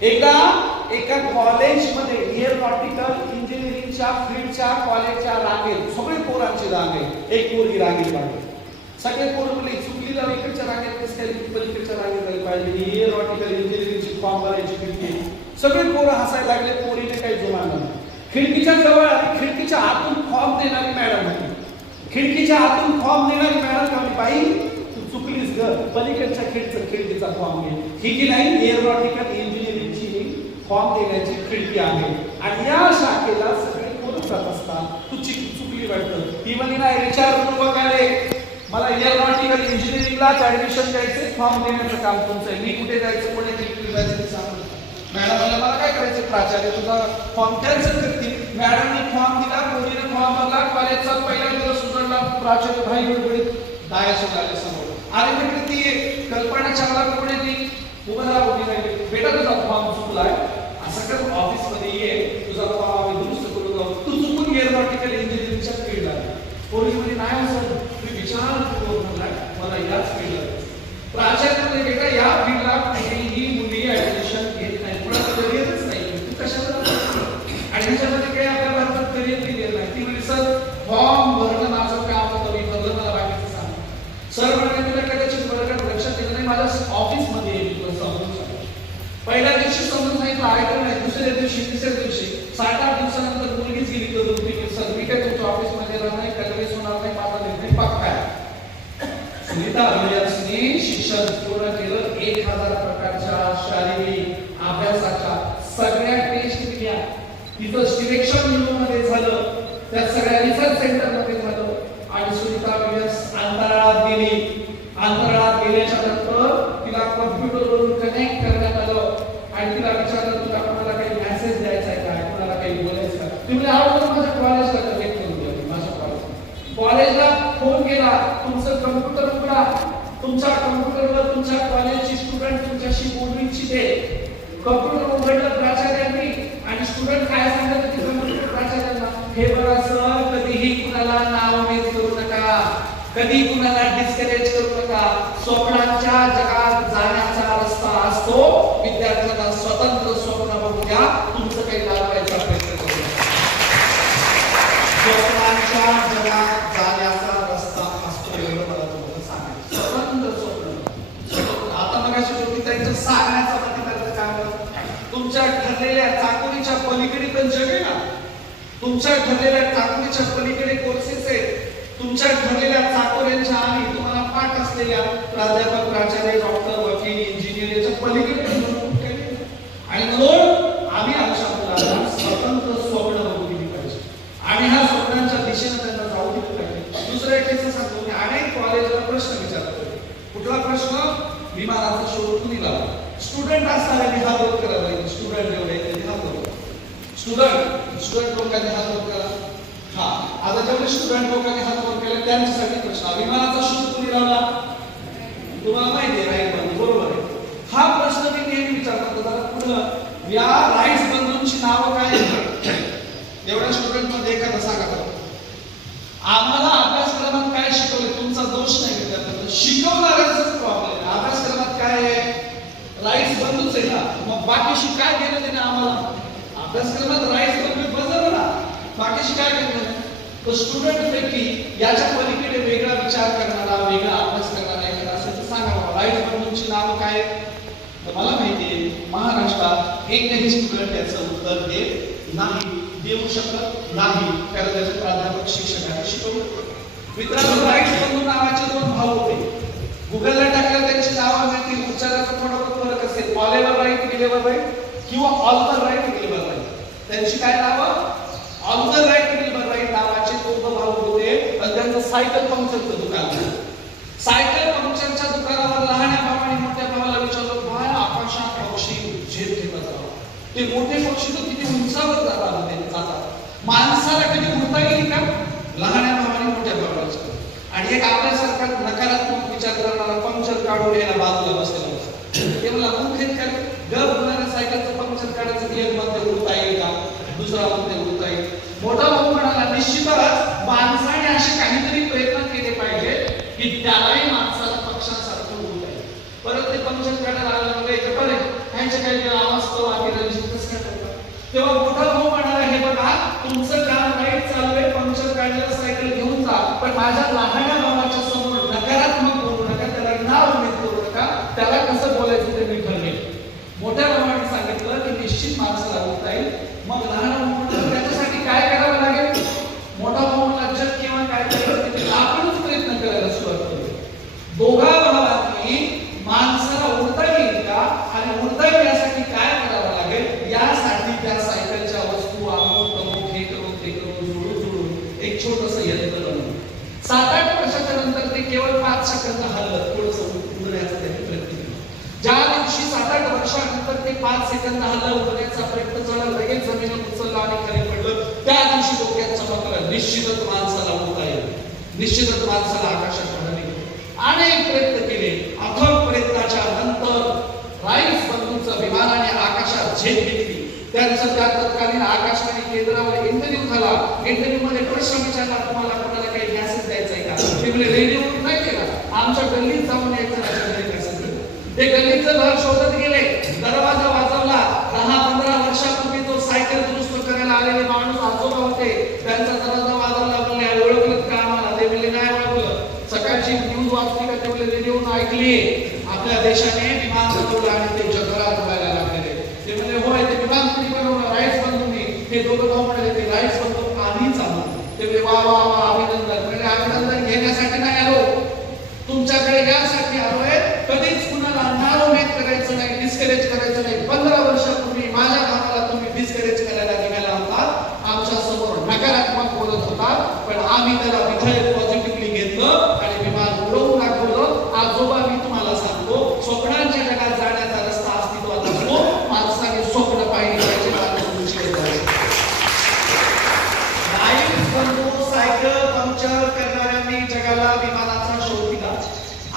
एका कॉलेजमध्ये एअरोनॉटिकल इंजिनिअरिंगच्या फील्डच्या कॉलेजच्या रांगेत सगळे पोरांची रांग आहे. एक पोरगी रांगेत लागली. सगळे पोरं मुली चुकलीला इकडच्या रांगेत कसं पलीकडच्या रांगेत जायला पाहिजे. एअरोनॉटिकल इंजिनिअरिंगची फॉर्म भरायची किती. सगळे पोरं हसायला लागले. पोरीने काही जुमान नाही. खिडकीच्या जवळ आणि खिडकीच्या आतून फॉर्म देणारी मॅडम होती. खिडकीच्या आतून फॉर्म देणारी मॅडम कमी बाई तू चुकलीस ग, पलीकडच्या खिडकीचा फॉर्म घे. ही की नाही एअरोनॉटिकल इंजिनिअरिंगची फॉर्म देण्याची खिडकी आहे आणि या शाखेला सगळे पोरं जात असतात. तू चुकली वाटतं. ती म्हणे नाही विचारपूर्वक आले मला एअरोनॉटिकल इंजिनिअरिंगलाच ऍडमिशन द्यायचे, फॉर्म देण्याचं काम तुमचं आहे. मी कुठे जायचं कोणी जायचं ते सांग. मॅडम मला काय करायचं? प्राचार्य तुझा फॉर्म कॅन्सल करतील. मॅडमने फॉर्म दिला, पोरीने फॉर्म भरला. कॉलेजचा पहिला दिवस उघडला. प्राचार्य भाई गडबडीत दाया सुधारले समोर आणि म्हटलं ती कल्पना चावला कोण आहे ती उभं राहा उभी राहिली. बेटा तुझा फॉर्म चुकलाय, असं कर ऑफिसमध्ये ये, तुझा फॉर्म आम्ही दुरुस्त करून जाऊ. तू चुकून एअरोनॉटिकल इंजिनिअरिंगच्या फील्डला आहे. पोलीस मध्ये नाही असं तुम्ही विचारपूर्वक म्हणलाय मला याच फील्डला. प्राचार्य म्हणजे बेटा या फील्डला कुठेही मुली ऍडमिशन घेत नाही, कुणाचं करिअरच नाही. तू कशाला आणि ह्याच्यामध्ये काही आपल्या भारतात करिअर दिलेलं नाही. ती म्हणजे सर फॉर्म भरणं माझं काम होतं, मी भरलं, मला बाकीचं सांग. सर म्हणाले तुला कदाचित वर्गात लक्षात येत नाही, माझ्या ऑफिसमध्ये येईल तुला समजून सांग. पहिल्या दिवशी समजून सांगितलं ऐकलं नाही. दुसऱ्या दिवशी तिसऱ्या दिवशी 7-8 दिवसानंतर मुलगीच गेली तर 2-3 दिवसात मी काय तुमच्या ऑफिसमध्ये राहणार नाही, कन्व्हिन्स होणार नाही, माझा निर्णय पक्का आहे. सुनीता विल्यम्सने शिक्षण पूर्ण केलं. 1000 प्रकारच्या शारीरिक अभ्यासाच्या सगळ्या टेस्ट दिल्या. तिथं सिलेक्शन मध्ये झालं, त्या सगळ्या रिसर्च सेंटर मध्ये झालं आणि सुनीता विल्यम्स अंतराळात गेली. अंतराळात गेल्याच्या नंतर तिला कॉम्प्युटरवरून कनेक्ट करण्यात आलं आणि तिला विचारलं तुला कोणाला काही मेसेज द्यायचा आहे का, कोणाला काही बोलायचं का? ती म्हणजे आवडतं माझ्या कॉलेजला कनेक्ट करून द्या. माझ्या कॉलेजला फोन केला, तुमचं कम्प्युटर उघडा, तुमच्या कम्प्युटरवर तुमच्या कॉलेजची स्टुडंट तुमच्याशी बोलू इच्छिते. कम्प्युटर उघडलं प्राचार्यांनी आणि स्टुडंट काय सांगत होते कम्प्युटर प्राचार्यांना, हे बघा सर कधीही कुणाला नाउमेद करू नका, कधी कुणाला डिस्करेज करू नका. स्वप्नांच्या जगात जाण्याचा रस्ता असतो. विद्यार्थ्यांना स्वतंत्र स्वप्न बघू द्या, तुमचं काही लावायचा प्रयत्न करू नका. स्वप्नांच्या जगात जाण्याचा रस्ता असतो एवढं मला तुम्हाला सांगायचं. स्वतंत्र स्वप्न. आता मग अशी होती त्यांचं सांगण्याचा प्रतिबद्ध काम. तुमच्या ठरलेल्या चाकोरीच्या पलीकडे पण जग आहे ना. तुमच्या ठरलेल्या चाकोरीच्या पलीकडे कोर्सेस आहेत. तुमच्या ठरलेल्या चाकोऱ्यांच्या आणि तुम्हाला पाठ असलेल्या प्राध्यापक, प्राचार्य, डॉक्टर, वकील, इंजिनियर याच्या पलीकडे आणि म्हणून आम्ही आमच्या मुलांना स्वतंत्र स्वप्न बघू दिली पाहिजे आणि ह्या स्वप्नांच्या दिशेने त्यांना जाऊ दिलं पाहिजे. दुसरा एक किस्सा सांगतो. मी अनेक कॉलेजला प्रश्न विचारतो. कुठला प्रश्न? विमानाचा शोध कुणी लावला? स्टुडंट असणाऱ्यांनी हात वर करायला. स्टुडंट जेवढे त्यांनी हात वर. स्टुडंट लोकांनी हात वर करा. हा, आता जेवढे स्टुडंट लोकांनी हात वर केला त्यांच्यासाठी प्रश्न. विमानाचा शोध कुणी लावला? तुम्हाला माहिती आहे राईट बरोबर आहे. हा प्रश्न मी नेहमी विचारतो. जरा पुढं या राईट्स बंधूंची नावं काय आहेत? एवढ्या स्टुडंट मध्ये एखादा सांगा तर. आम्हाला अभ्यासक्रमात काय शिकवले? तुमचा दोष नाही विद्यार्थ्यांना, शिकवणाऱ्यांचाच प्रॉब्लेम आहे. अभ्यासक्रमात काय आहे? राईट्स बंधूच आहे ना. मग बाकीशी काय केलं त्याने आम्हाला? अभ्यासक्रमात राईट्स बंधू बदल ना, बाकीशी काय केलं? तो स्टुडंट पैकी याच्या पलीकडे वेगळा विचार करणारा, वेगळा अभ्यास करणारा एखादा असेल तर सांगा. राईट्स बंधूंची नावं काय? तर मला माहिती आहे महाराष्ट्रात एकही स्टुडंट याचं उत्तर देत नाही, देऊ शकत नाही, कारण त्याचे प्राध्यापक शिक्षकांनी शिकवलं. मित्रांनो, राईट्स बंधू नावाचे 2 भाऊ होते. गुगलला टाकलं त्यांची नावं मिळतील. उच्चाराचा थोडा फरक असेल. ऑलिव्हर राईट, विलियम राईट किंवा ऑल्थर राईट, विलियम राईट. त्यांची काय नावं? ऑल्थर राईट, विलियम राईट नावाचे 2 भाऊ होते. सायकल पंक्चरचं दुकान. सायकल पंक्चरच्या दुकानावर लहान्या भावाने मोठ्या भावाला विचारलं, भाय आकाशात पक्षी झेप घेत जातात, ते मोठे पक्षी तर किती उंचावर जातात, माणसाला कधी उडता येईल का? लहान्या भावाने मोठ्या भावाला विचारलं. आणि एक आपल्यासारखा नकारात्मक विचार करणारा पंक्चर काढून यायला बाजूला बसलेला होता. ते मला मुखेत काय गप होणाऱ्या सायकलचं पंक्चर काढायचं, एक मध्ये उडता येईल का, दुसरा मध्ये उडता येईल. मोठा भाऊ म्हणाला, निश्चितच माणसाने असे काहीतरी प्रयत्न केले पाहिजे की त्यालाही माणसाला पक्षांसारखं उडता येईल. परत ते पंक्चर काढायला आलं बरे ह्यांचे काही आवाज तो आम्ही रंजित कसं करतो. तेव्हा मोठा भाऊ म्हणाला, हे बघा तुमचं काम राईट चालू आहे, पंक्चर काढलं सायकल घेऊन जा, पण माझ्या लहान्या भावाच्या समोर नकारात्मक बोलू नका, त्याला नाव उमेद करू नका, त्याला कसं बोलायचं ते मी ठरवेल. मोठ्या भावाने सांगितलं की निश्चित माणसाला उडता येईल. मग लहान भाऊ म्हणाला, त्याच्यासाठी काय करावं लागेल? मोठा भाऊ म्हणाला, जग किंवा काय करायचं आपणच प्रयत्न करायला सुरुवात करू. दोघा भावांनी माणसाला उडता येईल का आणि उडता येण्यासाठी काय करावं लागेल यासाठी त्या सायकलच्या वस्तू अमुक हे करून ते करून जुळून एक छोटस यंत्र बनवलं. 7-8 वर्षाच्या नंतर ते केवळ 5 सेकंद हललं, थोडस उडण्याचा त्याने प्रयत्न केला. ज्या दिवशी 7-8 वर्षानंतर ते 5 सेकंद हललं, उडण्याचा प्रयत्न झाला, लगेच जमिनीवर उचलला आणि खाली पडलं, त्या दिवशी डोक्यात चमकलं, निश्चितच माणसाला उडता येईल, निश्चितच माणसाला आकाशात उडता येईल. अनेक प्रयत्न केले. अथक प्रयत्नाच्या नंतर राईस बंधूंचं विमानाने आकाशात झेप घेतली. त्यांचं त्या तत्कालीन आकाशवाणी केंद्रावर इंटरव्ह्यू झाला. इंटरव्ह्यू मध्ये प्रश्न विचारला, तुम्हाला कोणाला काही गॅसेस द्यायचा आहे का? ते म्हणजे रेडिओवर नाही केला, आमच्या गल्लीत जाऊन यायचं गॅसेस दिला. ते गल्लीचं घर शोधत गेले, दरवाजा वाजवला. 10-15 वर्षापूर्वी तो सायकल दुरुस्त करायला आलेले माणूस आजोबा होते, त्यांचा दरवाजा वाजवला. म्हणले, ओळखलं का आम्हाला? ते म्हणले, नाही ओळखलं. सकाळची न्यूज वाचली का? तेवढे रेडिओनं ऐकली, आपल्या देशाने विमान बनवलं आणि ते जगभरात उडायला लागलेले. ते म्हणजे होय, ते विमान कुणी बनवलं? राईस बंधूंनी. हे दोघं भाऊ म्हणाले, ते राईस बंधू आम्हीच आलो. ते म्हणजे वा वा वा, अभिनंदन. म्हणजे अभिनंदन घेण्यासाठी नाही आलो, तुमच्याकडे यासाठी आलोय. कधीच कुणाला नाउमेद करायचं नाही, डिस्करेज करायचं नाही. 15 वर्षापूर्वी माझ्या कामाला तुम्ही डिस्करेज करायला निघाला होता, आमच्या समोर नकारात्मक बोलत होता, पण आम्ही त्याला पॉझिटिव्हली घेतलं आणि विमान उडवून दाखवलं. आजोबा, मी तुम्हाला सांगतो, स्वप्नांच्या जगात जाण्याचा रस्ता अस्तित्वात असतो. माणसाने स्वप्न पाहिली पाहिजे, सायकल पंक्चर करणाऱ्यांनी जगाला विमानाचा शोध दिला.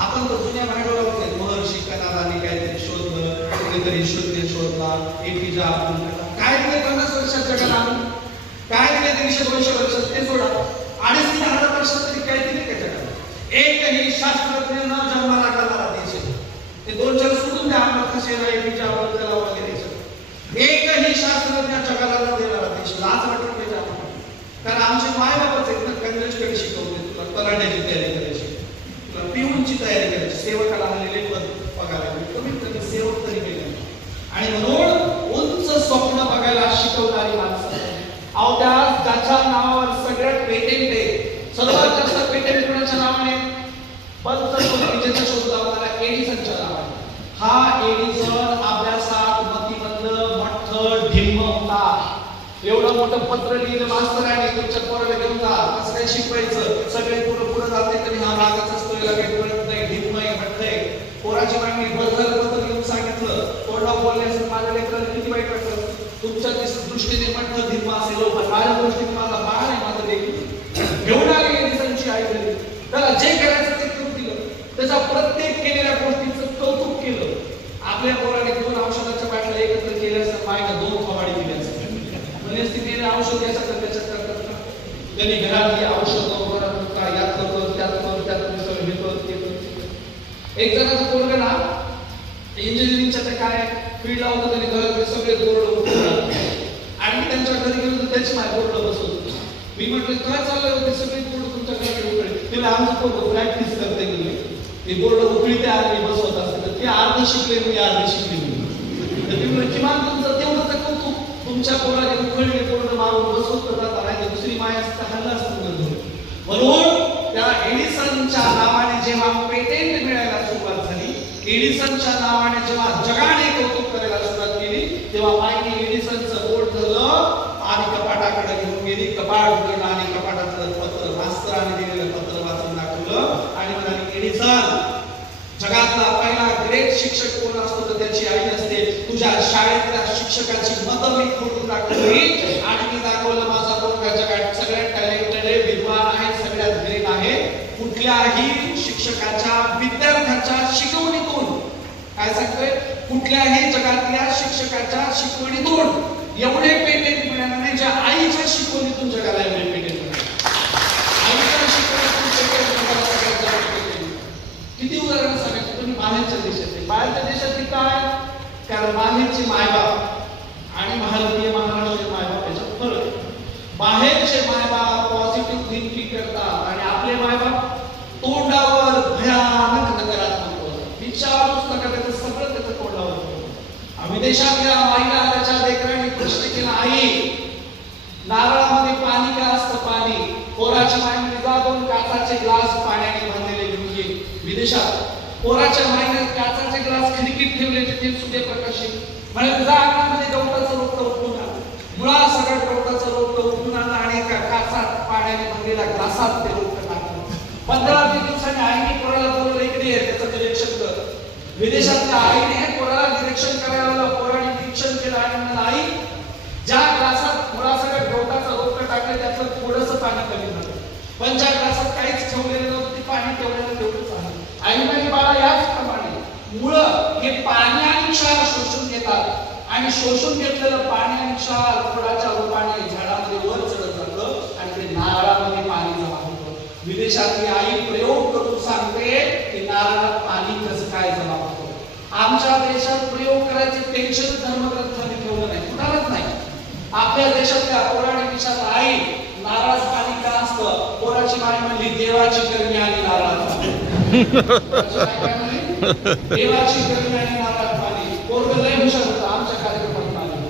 आपण तर जुन्या भांडवला होते, महर्षी कनादांनी काहीतरी शोधलं, कोणीतरी शोधला, एपीजे अब्दुल कलाम. काय दिले 50 वर्षात जगाला आणून? काय दिले 150-200 वर्षात? ते सोडा, 2,500 वर्षात तरी काय दिले का जगाला? एकही शास्त्रज्ञ न जन्माला घालणारा देश आहे. ते 2-4 सोडून द्या, अहमद खशेला, एपीजे अब्दुल कलाम वगैरे. एकही शास्त्रज्ञ जगाला न देणारा देश. लाज वाटत पाहिजे आपण, कारण आमचे मायबापच आहेत ना, कंग्रेसकडे शिकवते, तुला तलाट्याची तयारी करायची, तुला पिऊनची तयारी करायची, सेवकाला हल्लेले पगार कमीत कमी सेवक तरी केले. आणि म्हणून उंच स्वप्न बघायला शिकवणारी माणसं. अहो, त्या ज्याच्या नावावर सगळ्यात पेटेंट आहे, सर्वात जास्त पेटेंट कोणाच्या नावाने? विजेचा शोध लावणारा एडिसनच्या नावाने. हा एडिसन अभ्यासात मतिमंद, मठ्ठ, ढिम्म होता. एवढं मोठं पत्र लिहिलं मास्तरांनी, तुमच्या पोराला घेऊन जा, कसं काय शिकवायचं, सगळे पुढे पुढे जाते तरी हा मागच असतो, याला काही कळत नाही, ढिम्म आहे, मठ्ठ आहे. पोराची मागणी बदल पत्र घेऊन सांगितलं, तोंडा बोलले असेल, माझ्या लेकराला किती वाईट वाटतं. तुमच्या दृष्टीने मठ्ठ ढिम्म असेल, पण माझ्या दृष्टीने माझा बाळ आहे, माझं लेकरू. घेऊन आले एडिसनची आई घरी, त्याला जे करायचं ते करून दिलं, त्याच्या प्रत्येक केलेल्या गोष्टीचं कौतुक केलं. आपल्या पोराने 2 औषधाच्या बाटल्या एकत्र केल्या असतात, मायला 2 खवाडी दिल्या असतात. म्हणजे स्थितीने औषध याच्यात त्याच्यात करतात ना, त्यांनी घरातली औषध का यात करतो, त्यात करतो, त्यात एक जणाचं पोरग ना इंजिनिअरिंगच्या त्या काय फील्ड लावतो, त्यांनी घरात सगळे बोर्ड आणि त्यांच्या घरी गेलो तर त्याची माझ्या बोर्ड बसवतो. मी म्हटलं, काय चाललंय होते सगळे बोर्ड तुमच्या घराकडे उघडे? तेव्हा आमचं पोरग प्रॅक्टिस करते गेले, ते बोर्ड उकळी त्या आधी बसवत असते, तर ते अर्ध शिकले, मी अर्ध शिकले. किमान तुमचं तेवढं तर कौतुक, तुमच्या पोराने उकळले बोर्ड मारून बसवत जाता, नाही तर दुसरी माया असता हल्ला असतो. म्हणून त्या एडिसनच्या नावाने जेव्हा पेटेंट मिळायला सुरुवात झाली, एडिसनच्या नावाने जेव्हा जगाने कौतुक करायला सुरुवात केली, तेव्हा माईने एडिसनचं बोर्ड धरलं आणि कपाटाकडे घेऊन गेली. कपाट उघडलं आणि कपाटातलं पत्र, मास्तराने दिलेलं पत्र दाखवलं आणि म्हणाली एडिसन, जगातला पहिला ग्रेट शिक्षक कोण असतो तर त्याची आई असते. तुझ्या शाळेतल्या शिक्षकाची मतं मी खोटून दाखवली आणि मी दाखवलं माझा मुलगा जगात सगळ्यात टॅलेंटेड आहे, विद्वान आहे, सगळ्यात ग्रेट आहे. कुठल्याही शिक्षकाच्या विद्यार्थ्याच्या शिकवणीतून काय सांगतोय, कुठल्याही जगातल्या शिक्षकाच्या शिकवणीतून एवढे पेटेंट मिळाले नाही ज्या आईच्या शिकवणीतून जगाला एवढे पेटेंट मिळाले. आईच्या शिकवणीतून पेटेंट जगाला सगळ्यात जास्त पेटेंट. किती उदाहरणं सांगायची तुम्ही बाहेरच्या देशातले. बाहेरच्या देशातली काय, कारण बाहेरचे मायबाप आणि भारतीय महाराष्ट्रीय मायबाप याच्यात फरक आहे. बाहेरचे मायबाप पॉझिटिव्ह थिंकिंग करतात आणि आपले मायबाप तोंडावर भयानक नकारात्मक बोलतात. विचारूच नका, त्याचं सगळं त्याचं तोंडावर बोलतात. विदेशातल्या आईला त्याच्या लेकरांनी प्रश्न केला, आई नारळामध्ये पाणी का असतं? पाणी. पोराच्या माईने जा 2 काचाचे ग्लास पाण्याने भरलेले घेऊन ये. विदेशात पोराच्या माईने काचाचे ग्लास खिडकीत ठेवले, तिथे सूर्यप्रकाश म्हणजे जा अंगणामध्ये गवताचं रोपटं उठून आलं. मुळा सगळं गवताचं रोपटं उठून आलं आणि एका काचात पाण्याने भरलेल्या ग्लासात ते रोपटं टाकलं. 15 दिवसांनी आईने पोराला बोलवलं, इकडे ये, त्याचं निरीक्षण कर. विदेशातल्या आईने पोराला निरीक्षण करायला पोराने निरीक्षण केलं आणि म्हणाला, आई ज्या ग्लासात मुळा सगळं गवताचं रोपटं टाकलं त्यातलं थोडंसं पाणी कमी झालं, पण ज्या ग्लासात काहीच ठेवलेलं नव्हतं ते पाणी तेवढंच आहे. आई म्हणाली, बाळा याचप्रमाणे मुळं हे पाणी आणि क्षार शोषून घेतात आणि शोषून घेतलेलं पाणी आणि क्षार फळाच्या रूपाने झाडामध्ये वर चढत जातं आणि ते नारळामध्ये पाणी जमा होतं. विदेशातली आई प्रयोग करून सांगते की नारळात पाणी कसं काय जमा होतं. आमच्या देशात प्रयोग करायचे टेन्शन धर्मग्रंथाने ठेवलं नाही, कुणालाच नाही. आपल्या देशातल्या पौराणिक विषयात आई नारळात पाणी का असतं? पोराची माई म्हणली, देवाची करणी आणि नारळात पाणी. देवाची करणी आणि नारळात पाणी. पोरगं लय हुशार होतं, आमच्या कार्यक्रमात आलं.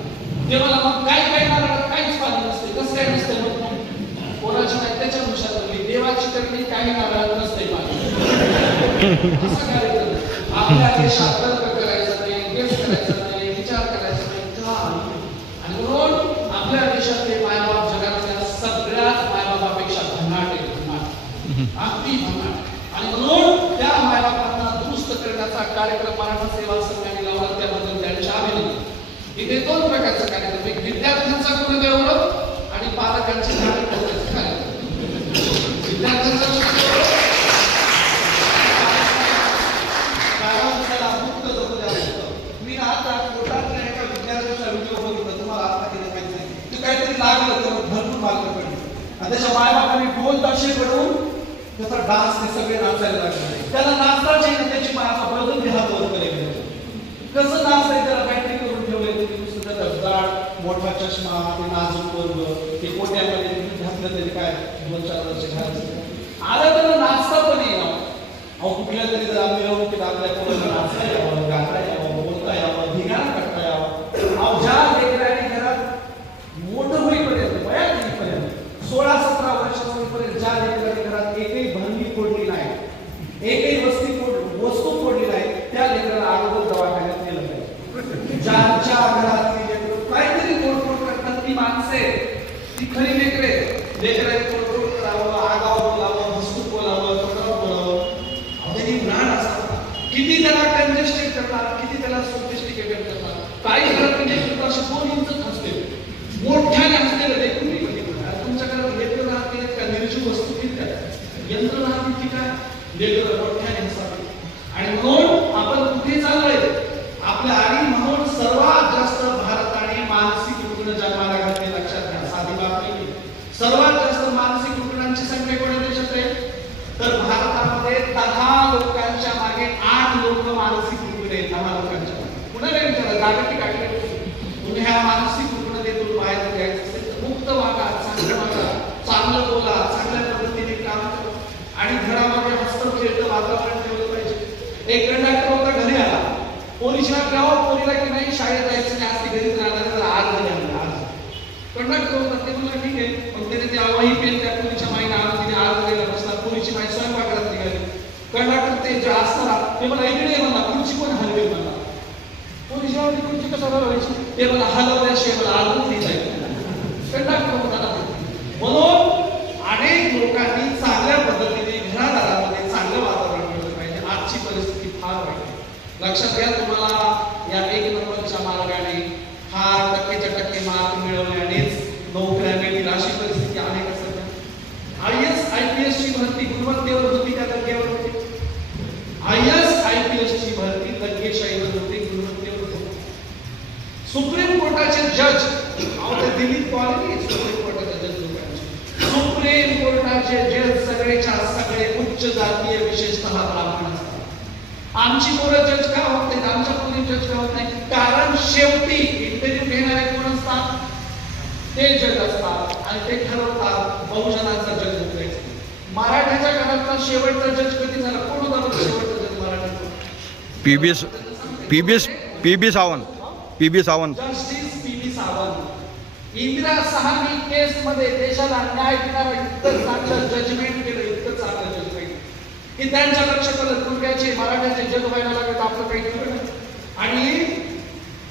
ते मला मग काय नारळात काहीच पाणी नसते. कसं काय नसते? मग पोराची माई त्याच्या हुशार म्हणली, देवाची करणी काही नारळात नसते पाणी. असं कार्यक्रम आपल्या देशात तर्क करायचं नाही, गेस करायचं नाही, विचार करायचा नाही का? आणि म्हणून आपल्या देशातले मायबाप जगातल्या सगळ्यात मायबापापेक्षा भन्नाट आहे, अगदी भन्नाट. आणि म्हणून त्या मायबापांना दुरुस्त करण्याचा कार्यक्रम मराठा सेवा संघाने लावला, त्याबद्दल त्यांचे अभिनंदन. इथे 2 प्रकारचा कार्यक्रम, एक विद्यार्थ्यांचा गुणगौरव आणि पालकांचे कार्यक्रम. विद्यार्थ्यांचा मी आता कोर्टातल्या एका विद्यार्थ्याचा व्हिडिओ बघितला, तुम्हाला आता केलं पाहिजे. ते काहीतरी लागलं तर भरपूर मार्क पडले आणि त्याच्या मायबापाने ढोल ताशे पडून त्याचा डान्स ते सगळे नाचायला लागले. त्याला नाचताच येईल, त्याची मायबा बळजून हातावर करेल. कसं नाचतंय त्याला बॅटरी करून ठेवले, त्याचा जाड मोठा चष्मा, ते नाजूक वर्ग, ते कोट्यामध्ये घातलं तरी काय 2-4 वर्ष घालायचं. आलं त्याला नाचता पण येईल. अहो कुठल्या तरी जर मिरवणुकीत आपल्या कोणाला नाचता यावं, गाता यावं, बोलता यावं, धिंगाणा करता यावं. अहो ज्या लेकराने घरात मोठं होईपर्यंत, वयात येईपर्यंत 16-17 वर्षाचं होईपर्यंत ज्या लेकराने घरात एकही भंगी फोडली नाही, एकही वस्तू फोडली नाही, त्या लेकराला अगोदर दवाखान्यात नेलं पाहिजे. ज्यांच्या घरातली लेकरं काहीतरी तोडफोड करतात ती माणसे, ती खरी लेकरे. लेकराने तोडफोड करावं, आगाव बोलावं, हसतूक बोलावं, तोंडावर बोलावं, त्यांनी ज्ञान असतात. किती त्याला कंजेस्टेड करतात, किती त्याला सोफिस्टिकेटेड करतात. काही घरात कंजेस्टेड असे 2 इंच असते, मोठ्याने असलेलं लेकरू नाही बघितलं. तुमच्याकडे लेकरं राहतील का? निर्जीव वस्तू किती काय, यंत्र राहतील की काय? लेकरं मोठ्याने हसावे. आणि म्हणून आपण कुठे चाललोय? आपल्या आणि म्हणून सर्वात जास्त भारताने मानसिक रुग्ण जन्माला घातले. लक्षात घ्या, साधी बाब नाही. सर्वात जास्त मानसिक रुग्णांची संख्या कोणत्या देशात आहे? तर भारतामध्ये 10 लोकांच्या मागे 8 लोक मानसिक रुग्ण आहेत. 10 लोकांच्या मागे. पुन्हा काय विचारा, जागतिक आकडे. तुम्ही ह्या मानसिक रुग्णतेतून बाहेर घ्यायचं असेल तर मुक्त वागा, चांगलं वागा, चांगलं बोला, चांगल्या पद्धतीने काम करा आणि घरामध्ये हसतं खेळतं वातावरण ठेवलं पाहिजे. एक कंडक्टर होता, घरी आला, पोलिसला गावात पोरीला की नाही शाळेत जायचं नाही, आज ती घरीच राहणार, तर आज घरी आला. आज कंडक्टर होता, ते म्हणलं ठीक आहे, पण त्याने ते आवाही पेन त्या पोलीच्या माईने आणून तिने आज घरीला बसला. पोलीची माई स्वयंपाकघरात निघाली. कंडक्टर ते जे असताना ते मला इकडे म्हणला, खुर्ची पण हलवेल म्हणला. पोलीस खुर्ची कसं हलवायची? ते मला हलवल्याशिवाय मला आजच नाही जायचं. कंडक्टर होता ना. म्हणून अनेक लोकांनी चांगल्या पद्धतीने घरादारामध्ये लक्षात घ्या, तुम्हाला या 1 नंबरच्या मार्गाने हा टक्केच्या टक्के मार्क मिळवल्यानेच नोकऱ्या मिळतील अशी परिस्थिती आहे का सध्या? IAS IPS ची भरती गुणवत्तेवर होती का दर्जावर होती? IAS IPS ची भरती दर्जेशाहीवर होती, गुणवत्तेवर होती. सुप्रीम कोर्टाचे जज दिल्लीत कॉलेज सुप्रीम कोर्टाचे जज लोकांचे सुप्रीम कोर्टाचे जज सगळेच्या सगळे उच्च जातीय विशेषतः ब्राह्मण असतात. आमची पोरं जज का होत नाहीत, आमच्या पोरी जज का होत नाही? कारण शेवटी इंटरव्ह्यू घेणारे कोण असतात? ते जज असतात आणि ते ठरवतात बहुजनाचा जज होण्याचा. मराठ्याच्या काळातला शेवटचा जज कधी झाला? कोण होता बरं शेवटचा जज मराठ्याचा? PB Sawant. Justice P B Sawant. Indira Sahani केस मध्ये देशाला न्याय देणारा इतकं चांगलं जजमेंट केलं, इतकं चांगलं जजमेंट की त्यांच्या लक्षात आलं दुर्गाचे मराठ्याचे जज व्हायला लागले तर आपलं काही खरं नाही. आणि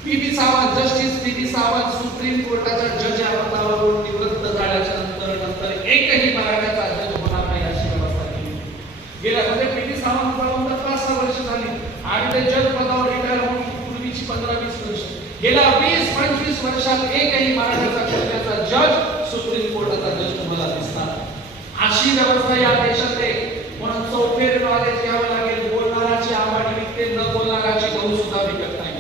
P B Sawant, justice P B Sawant supreme कोर्टाच्या जज या पदावरून निवृत्त झाल्याच्या नंतर एकही मराठ्याचा जज होणार नाही अशी व्यवस्था केली. गेल्या पीबी सावंत 5-6 वर्ष झाली आणि ते जज पदावर रिटायर होऊन पूर्वीची 15-20 वर्ष. गेल्या 20-25 वर्षात एकही मराठ्याचा खंडाचा जज सुप्रीम कोर्टाचा जज तुम्हाला दिसणार. अशी व्यवस्था या देशात आहे. म्हणून चौफेर नॉलेज घ्यावं लागेल. बोलणाराची आंबाडी विकते, न बोलणाराची गहू सुद्धा विकत नाही.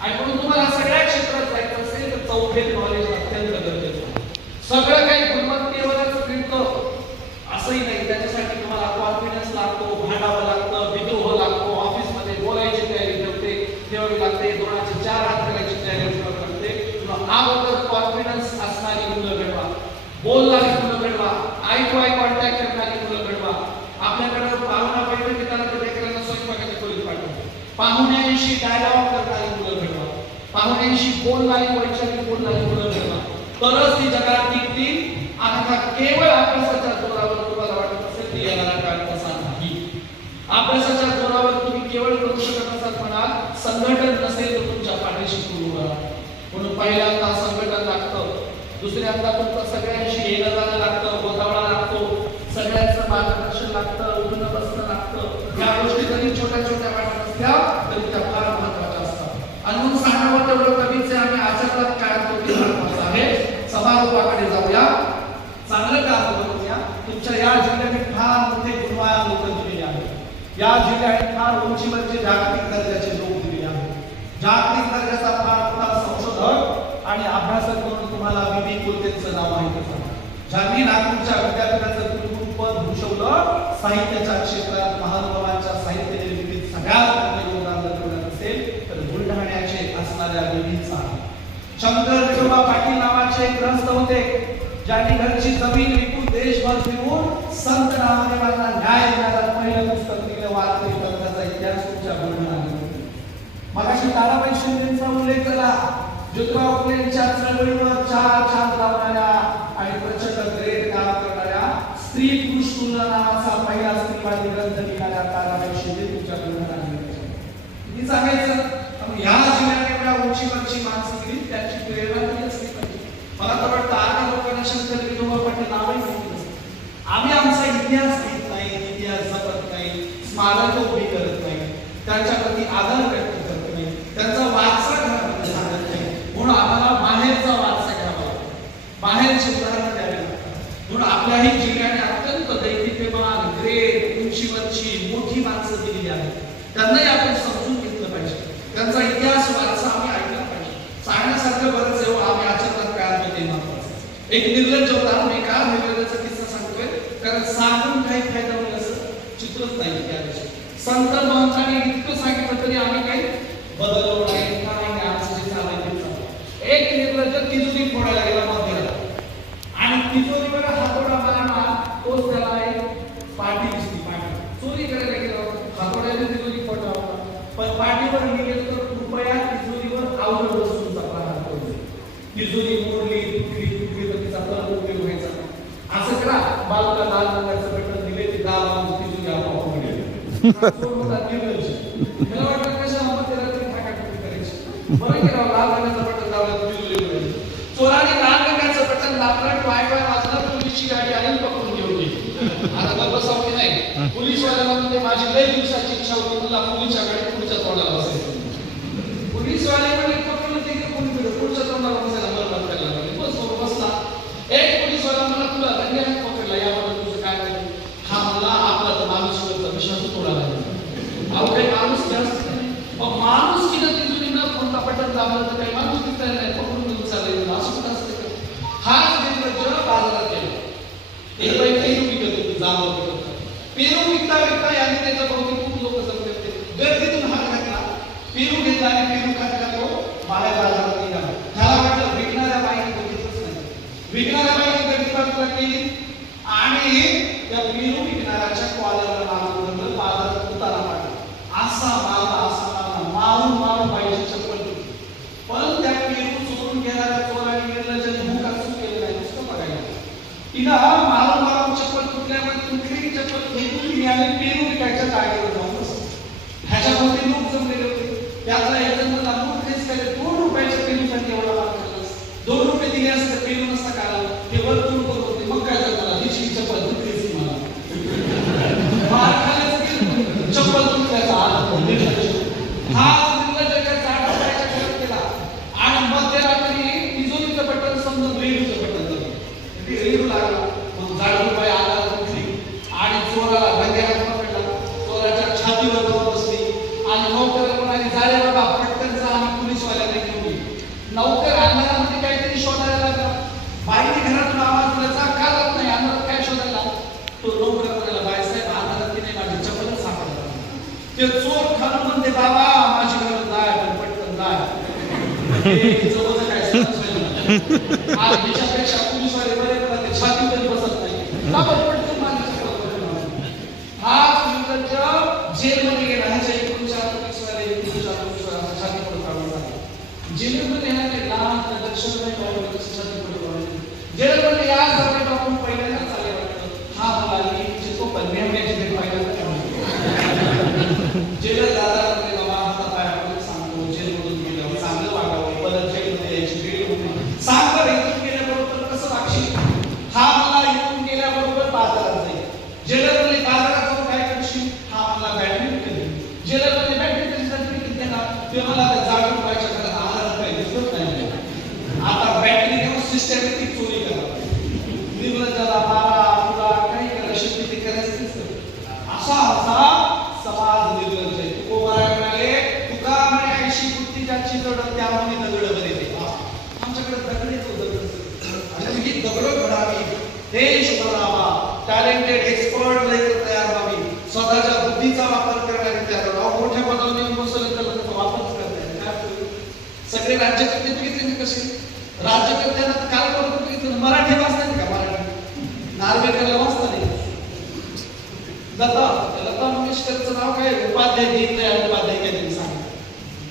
आणि म्हणून तुम्हाला सगळ्या क्षेत्रात जायचं असेल तर चौफेर नॉलेज अत्यंत गरजेचं आहे. सगळं काही गुणवत्तेवरच मिळतं असंही नाही. त्याच्यासाठी तुम्हाला कॉन्फिडन्स लागतो, भांडावं लागतं, विद्रोह लागतो, ऑफिसमध्ये बोलायची तयारी ठेवावी लागते, 2चे 4 हात करायची तयारी ठेवावी लागते. अगोदर कॉन्फिडन्स असणारी मुलं घडवा, बोलणारी मुलं घडवा, आय टू आय कॉन्टॅक्ट करणारी मुलं घडवा. आपल्याकडे पाहुणा बैठक घेताना तर लेकरांना स्वयंपाकाच्या खोलीत पाठवतो. पाहुण्यांशी डायलॉग करणारी मुलं घडवा, पाहुण्यांशी बोलणारी वैचारिक बोलणारी मुलं घडवा. तरच ती जगात टिकतील. आता केवळ अभ्यासाच्या जोरावर तुम्हाला वाटत असेल की येणारा काळ तसा नाही. अभ्यासाच्या जोरावर तुम्ही केवळ करू शकत असाल म्हणाल, संघटन नसेल तर तुमच्या पाठीशी सुरू करा. म्हणून पहिल्यांदा संघटन लागतं, दुसऱ्यांदा तुमचं सगळ्यांशी येणं जाणं लागतं, गोतावळा लागतो, सगळ्यांचं मार्गदर्शन लागतं, उठणं बसणं लागतं. या गोष्टी जरी छोट्या छोट्या वाटत असल्या तरी त्या फार महत्वाच्या असतात. आणि म्हणून सांगावं तेवढं कमीच आहे. आम्ही आचरणात काय करतो महत्वाचं आहे. समारोपाकडे जाऊया. चांगलं काम करूया. तुमच्या या जिल्ह्याने फार मोठे गुणवान लोक दिलेले आहेत. या जिल्ह्याने फार उंचीवरचे जागतिक दर्जाचे लोक दिलेले आहेत. जागतिक दर्जाचा फार मोठा संशोधक आणि अभ्यासक म्हणून तुम्हाला बीबी कुलतेचं नाव माहितच आहे. ज्यांनी नागपूरच्या विद्यापीठाचं कुलगुरू पद भूषवलं. साहित्याच्या क्षेत्रात महानुभावांच्या साहित्य निर्मितीत सगळ्यात मोठे योगदान जर करत असेल तर बुलढाण्याचे असणाऱ्या बीबीचं आहे. शंकर विठोबा पाटील नावाचे एक ग्रस्त होते, ज्यांनी घरची जमीन विकून देशभर फिरून संत नामदेवांना न्याय देण्याचा पहिलं पुस्तक लिहिलं. वारकरी ग्रंथाचा इतिहास तुमच्या बुलढाण्यात. मगाशी ताराबाई शिंदेचा उल्लेख झाला. ज्योतिराव फुलेंच्या चळवळीवर 4 चांद लावणाऱ्या आणि प्रचंड ग्रेट काम करणाऱ्या स्त्री पुरुष तुलना नावाचा पहिला स्त्रीवादी ग्रंथ लिहिणाऱ्या ताराबाई शिंदे तुमच्या बुलढाण्यात. किती सांगायचं. या जिल्ह्याने एवढ्या उंचीवरची माणसं केली, त्याची प्रेरणा तरी असली पाहिजे. मला तर वाटतं आता लोकांना शंकर विठोबा पाटील नावही माहिती नसतं. आम्ही आमचा इतिहास घेत नाही, इतिहास जपत नाही, स्मारक उभी करत नाही, त्यांच्याप्रती आदर व्यक्त करत नाही, त्यांचा वारसा घरामध्ये सांगत नाही. म्हणून आम्हाला बाहेरचा वारसा घ्यावा लागतो, बाहेरची उदाहरणं द्यावी लागतात. म्हणून आपल्याही जिल्ह्याने अत्यंत दैदिप्यमान, ग्रेट, उंचीवरची मोठी माणसं दिलेली आहेत. त्यांनाही आपण समजून घेतलं पाहिजे. त्यांचा इतिहास वारसा आम्ही ऐकला पाहिजे. सांगण्यासारखं बरंच आहे. आम्ही आचरणात काय आणतो ते महत्वाचं. एक निर्लज्ज उदाहरण मी का निर्लज्जाचा किस्सा सांगतोय, कारण सांगून काही फायदा होईल असं चित्रच नाही त्या दिवशी. संत महंतांनी इतकं सांगितलं तरी आम्ही काही बदललो नाही. आमचं जे चालायचं चाललं. एक निर्लज्ज तिजोरी फोडायला गेला मंदिरात आणि तिजोरीवर हातोडा मारला. तोच त्याला एक पाठी दिसली. पाठी चोरी करायला गेला, हातोड्याने तिजोरी फोडला होता. पण पाठीवर लिहिलं तर कृपया तिजोरीवर अवघड वस्तूंचा प्रहार करू नये. तिजोरी मोडली, तुटली तर तिचा परत उपयोग व्हायचा. असं करा, बाजूला लाल रंगाचं बटन दिले, ते दाब लावून तिजोरी आपोआप उघडेल. मला वाटतं कशाला मध्यरात्री ठाकाठोकी करायची. बरं केलं लाल रंगाचं बटन दाबलं, तिजोरी उघडेल. चोराने लाल रंगाचं बटन दाबलं, वाजला, पोलीसची गाडी आली, पकडून घेऊन गेली. आता बसावं की नाही, पोलीसवाल्याला होते, माझी लय दिवसाची इच्छा होती, मला मुलीच्या गाडीत पुढच्या तोंडाला बसायचं. पोलीसवाले म्हणजे पकडलं ते कोणी पुढच्या तोंडाला बसायला मला बसायला लागले. बसला एक पोलीसवाला मला तुला रंग्याने पकडला, याबद्दल तुझं काय माहिती? हा म्हणला आपला तर माणूसवरचा विश्वास तोडाला. अहो काही माणूस जास्त नाही, मग माणूस किती तिथून न कोणता पटन दाबलं तर काही माणूस दिसणार नाही, पकडून चालेल असं कुठं असतं का? हा मित्र बाजारात गेला, एक बाई पेरू विकत होती, जांभळं विकत होती. पेरू विकता विकता याने त्याचा बहुतेक खूप लोक समजत होते, गर्दीतून हात घातला, पेरू घेतला आणि पेरू खात तो बाहेर बाजारात निघाला. त्याला वाटलं विकणाऱ्या बाईने बघितलंच नाही, विकणाऱ्या बाईने गर्दी बाजूला केली आणि त्या पेरू विकणाऱ्याच्या कॉलरला लागून धरलं, बाजारात उतारा पाडला. असा मारून मारून बाईची चप्पल तुटली. पण त्या पेरू चोरून घेणाऱ्या चोराने निर्लज्जाने मुखात चूक केलं नाही, नुसतं बघायला. तिनं मारून मारून चप्पल तुटल्यामुळे तुटलेली चप्पल फेकून दिली आणि पेरू विकायच्या जागेवर जाऊन बसला. ह्याच्यामध्ये लोक जमलेले होते. त्यातला एक जण म्हणला, मूर्खेच काय 2 रुपयाच्या पेरूसाठी एवढा मार खाल्लास? 2 रुपये दिले असते पेरू नसता काढला, हे वर्तुळ करत होते, मग काय करता? हिची चप्पल तुटलीच मला मार खाल्ल्याचं केलं, चप्पल तुटल्याचा हा निर्लज्जाच्या जागा करायच्या करत केला. आणि मध्यरात्री तिजोरीचं बटन समजून रेडूचं बटन झालं, ते रेडू लागला. मग जाडू बाई आला उठली आणि चोराला रंग्याला पकडला, चोराच्या छातीवर जाऊन बसली आणि नौकर म्हणाली, झाले बाबा पटकन जा आणि पोलीसवाल्याने घेऊन ये. नौकर अंधारामध्ये काहीतरी शोधायला लागला. बाईने घरातून आवाज दिला, जा का जात नाही, अंधारात काय शोधायला? तो नौकर म्हणाला, बाईसाहेब अंधारात की नाही, माझी चप्पलच सापडला. ते चोर खालून म्हणते, बाबा माझी घरात जाय, पण पटकन जाय. जवळचं काय आज हिच्यापेक्षा पोलीसवाले बरे मला ते छातीमध्ये बसत नाही, पटकन माझी चप्पल पकडून. हा निर्लज्ज जेलमध्ये गेला. ह्याच्या एकूण 4 पोलीसवाले छाती पडून काढून झाले. जेलमध्ये येणारे लहान दक्षिण नाही पाहिजे तसं छाती पडून काढून जेलमध्ये या सगळे टाकून पहिल्यांदा चाले वाटतं. हा म्हणाली तो पन्नेवण्याची भेट पाहिजे जेलर दादा बाबा आता काय आपण सांगतो, जेलमधून गेल्यावर चांगलं वागावं, परत जेलमध्ये यायची वेळ होती. सांग बरं, इथून गेल्याबरोबर कसं वागशील? हा मला इथून गेल्याबरोबर बाजारात जाईल. जेलरमध्ये बाजारात जाऊन काय करशील? हा मला बॅडमिंटन खेळेल. जेलरमध्ये बॅडमिंटनची किती देणार? ते मला जागून पाहिजे घरात आहारात काही दिसत नाही. आता बॅटरी घेऊन सिस्टमॅटिक चोरी करा, निर्लज्जाला मारा, तुला काही करा, शक्ती ते करायचं असा असा समाज निर्लज्ज आहे. तुकोबाराय म्हणाले, तुका म्हणे 80 बुद्धी ज्याची जड त्यामुळे दगड बरे. आमच्याकडे दगडेच होतं आणि ही दगड घडावी, देश बनावा, टॅलेंटेड एक्सपर्ट लेखक तयार व्हावी, स्वतःच्या बुद्धीचा वापर करणारे तयार व्हावे. मोठ्या पदावर येऊन बसले तर त्याचा वापरच करत नाही. सगळे राज्यकर्ते बघितले कसे? राज्यकर्त्यांना काल करतो बघितलं, मराठी वाचतात का? मराठी नार्वेकरला वाचता नाही. लता मंगेशकरचं नाव काय? उपाध्याय दीनदयाळ उपाध्याय काहीतरी सांगा.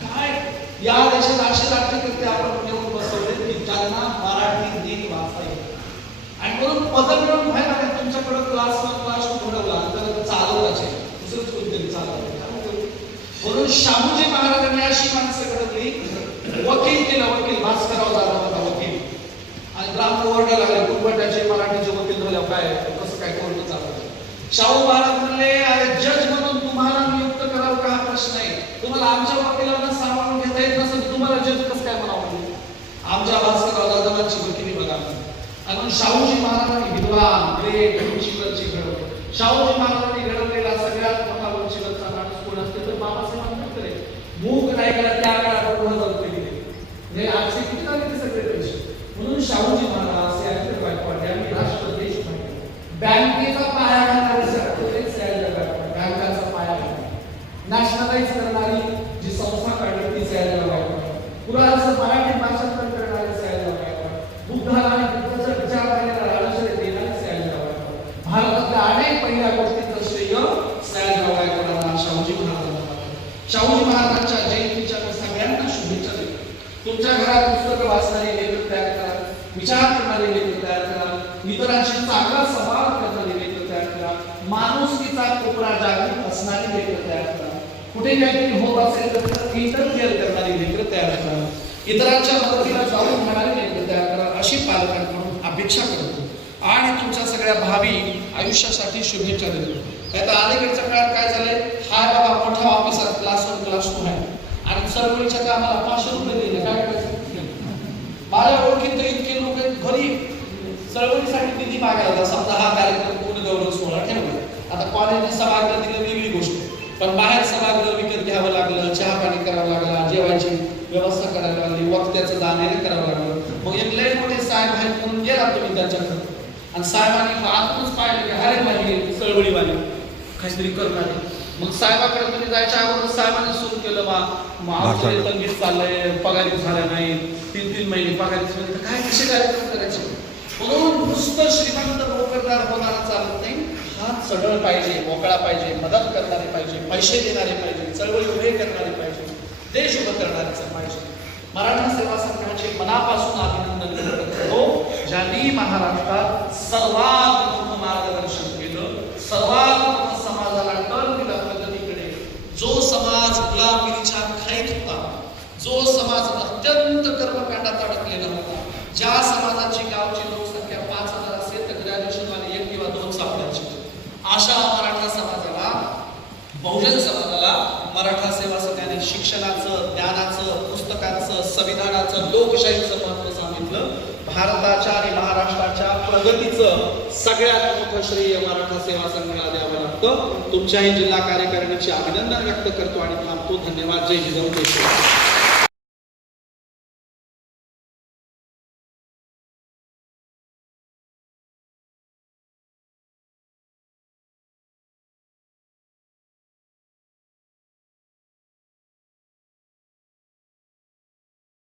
काय या देशात असे राज्यकर्ते आपण घेऊन बसवले की ज्यांना मराठी नीट वाचता येईल. आणि म्हणून पदं मिळून व्हायला नाही. तुमच्याकडे क्लास 1 क्लास 2 घडवला तर चालवायचे, दुसरंच कोणतरी चालवायचे. म्हणून शाहूजी महाराजांनी अशी माणसं घडवली, वकील केला, वकील भास्करराव जाधव होता वकील. आणि ब्राह्मण वर्ग लागले, कुंभटाचे मराठीचे वकील झाल्यावर काय कसं काय कोर्ट चालवायचं? शाहू महाराज म्हणले, अरे जज म्हणून तुम्हाला नियुक्त करावं का हा प्रश्न आहे. तुम्हाला आमच्या वकिलांना सांभाळून घेता येत नसेल, तुम्हाला जज कसं काय म्हणावं? आमच्या भास्करराव जाधवांची वकिली बघा. आणि शाहूजी महाराजांनी विद्वान ग्रेट वंशीवरची घडवले. शाहूजी महाराजांनी घडवलेला सगळ्यात मोठा वंशीवरचा माणूस कोण असते तर बाबासाहेब आंबेडकर. मूक नाही करा त्या काळात 2000 रुपये दिले, म्हणजे आजचे किती झाले ते सगळे पैसे. म्हणून शाहूजी महाराज यांचे गायकवाड यांनी राष्ट्र देश पाहिजे. बँकेचा पाया घालणारे बँकाचा पाया नॅशनलाइज करणारी जी संस्था काढली ती सयाजीराव गायकवाड. पुराणाचं मराठी भाषांतर करणारे सयाजीराव गायकवाड. बुद्धाला आणि बुद्धाच्या विचारधारेला राजश्री देणारे सयाजीराव गायकवाड. भारतातल्या अनेक पहिल्या गोष्टींचं श्रेय सयाजीराव गायकवाडांना, शाहूजी महाराजांना. शाहूजी महाराजांच्या जयंतीच्या सगळ्यांना शुभेच्छा देतो. तुमच्या घरात पुस्तकं वाचणारे लेखक तयार करा, विचार करणारे लेखक तयार करा, इतरांशी चांगला संवाद करणारे लेखक तयार करा, माणुसकीचा कोपरा जागृत असणारी लेखक तयार करा, कुठे काहीतरी होत असेल तर इंटरफिअर करणारी लेखक तयार करा, इतरांच्या मदतीला जाऊन घेणारे लेखक तयार करा, अशी पालकांकडून अपेक्षा करतो आणि तुमच्या सगळ्या भावी आयुष्यासाठी शुभेच्छा देतो. नाही तर अलीकडच्या काळात काय झालंय, हाय बाबा मोठ्या ऑफिसात क्लास 1 क्लास 2 आहे आणि चळवळीच्या कामाला 500 रुपये दिले, काय करायचं? माझ्या ओळखीत इतके लोक घरी चळवळीसाठी निधी मागायला जातात. समजा हा कार्यक्रम पूर्ण गौरव सोहळा ठेवला, आता कॉलेजने सभागृह दिलं वेगळी गोष्ट, पण बाहेर सभागृह विकत घ्यावं लागलं, चहा पाणी करावं लागलं, जेवायची व्यवस्था करायला लागली, वक्त्याचं दान हे करावं लागलं. मग एक लय मोठे साहेब आहेत म्हणून गेला तुम्ही त्यांच्याकडे आणि साहेबांनी आतूनच पाहिलं की अरे बाई चळवळीवाले काहीतरी करणार. मग साहेबाकडे तुम्ही जायच्या अगोदर साहेबांनी सुरू केलं आमचं तंगीत चाललंय, पगारी झाल्या नाही, 3-3 महिने पगारी झाले, तर काय कसे कार्यक्रम करायचे? म्हणून नुसतं श्रीमंत नोकरदार होणारा चालत नाही, हात सढळ पाहिजे, मोकळा पाहिजे, मदत करणारे पाहिजे, पैसे देणारे पाहिजे, चळवळी उभे करणारे पाहिजे, देश उभं करणारे पाहिजे. मराठा सेवा संघाचे मनापासून अभिनंदन करतो, ज्यांनी महाराष्ट्रात सर्वात मोठं मार्गदर्शन केलं, सर्वात मोठं समाजाला टर्न दिला प्रगतीकडे. जो समाज गुलामगिरीच्या खैत होता, जो समाज अत्यंत कर्मकांडात अडकलेला होता, ज्या समाजाची गावची लोकसंख्या 5000 असेल तर ग्रॅज्युएशनवाले 1 किंवा 2 सापडायचे, अशा मराठा समाजाला, बहुजन समाजाला मराठा सेवा संघाने शिक्षणाचं, ज्ञानाचं, पुस्तकांचं, संविधानाचं, लोकशाहीचं महत्त्व सांगितलं. भारताच्या आणि महाराष्ट्राच्या प्रगतीचं सगळ्यात मोठं श्रेय मराठा सेवा संघाला द्यावं लागतं. तुमच्याही जिल्हा कार्यकारिणीचे अभिनंदन व्यक्त करतो आणि थांबतो. धन्यवाद. जय जिजाऊ जय शिवराय.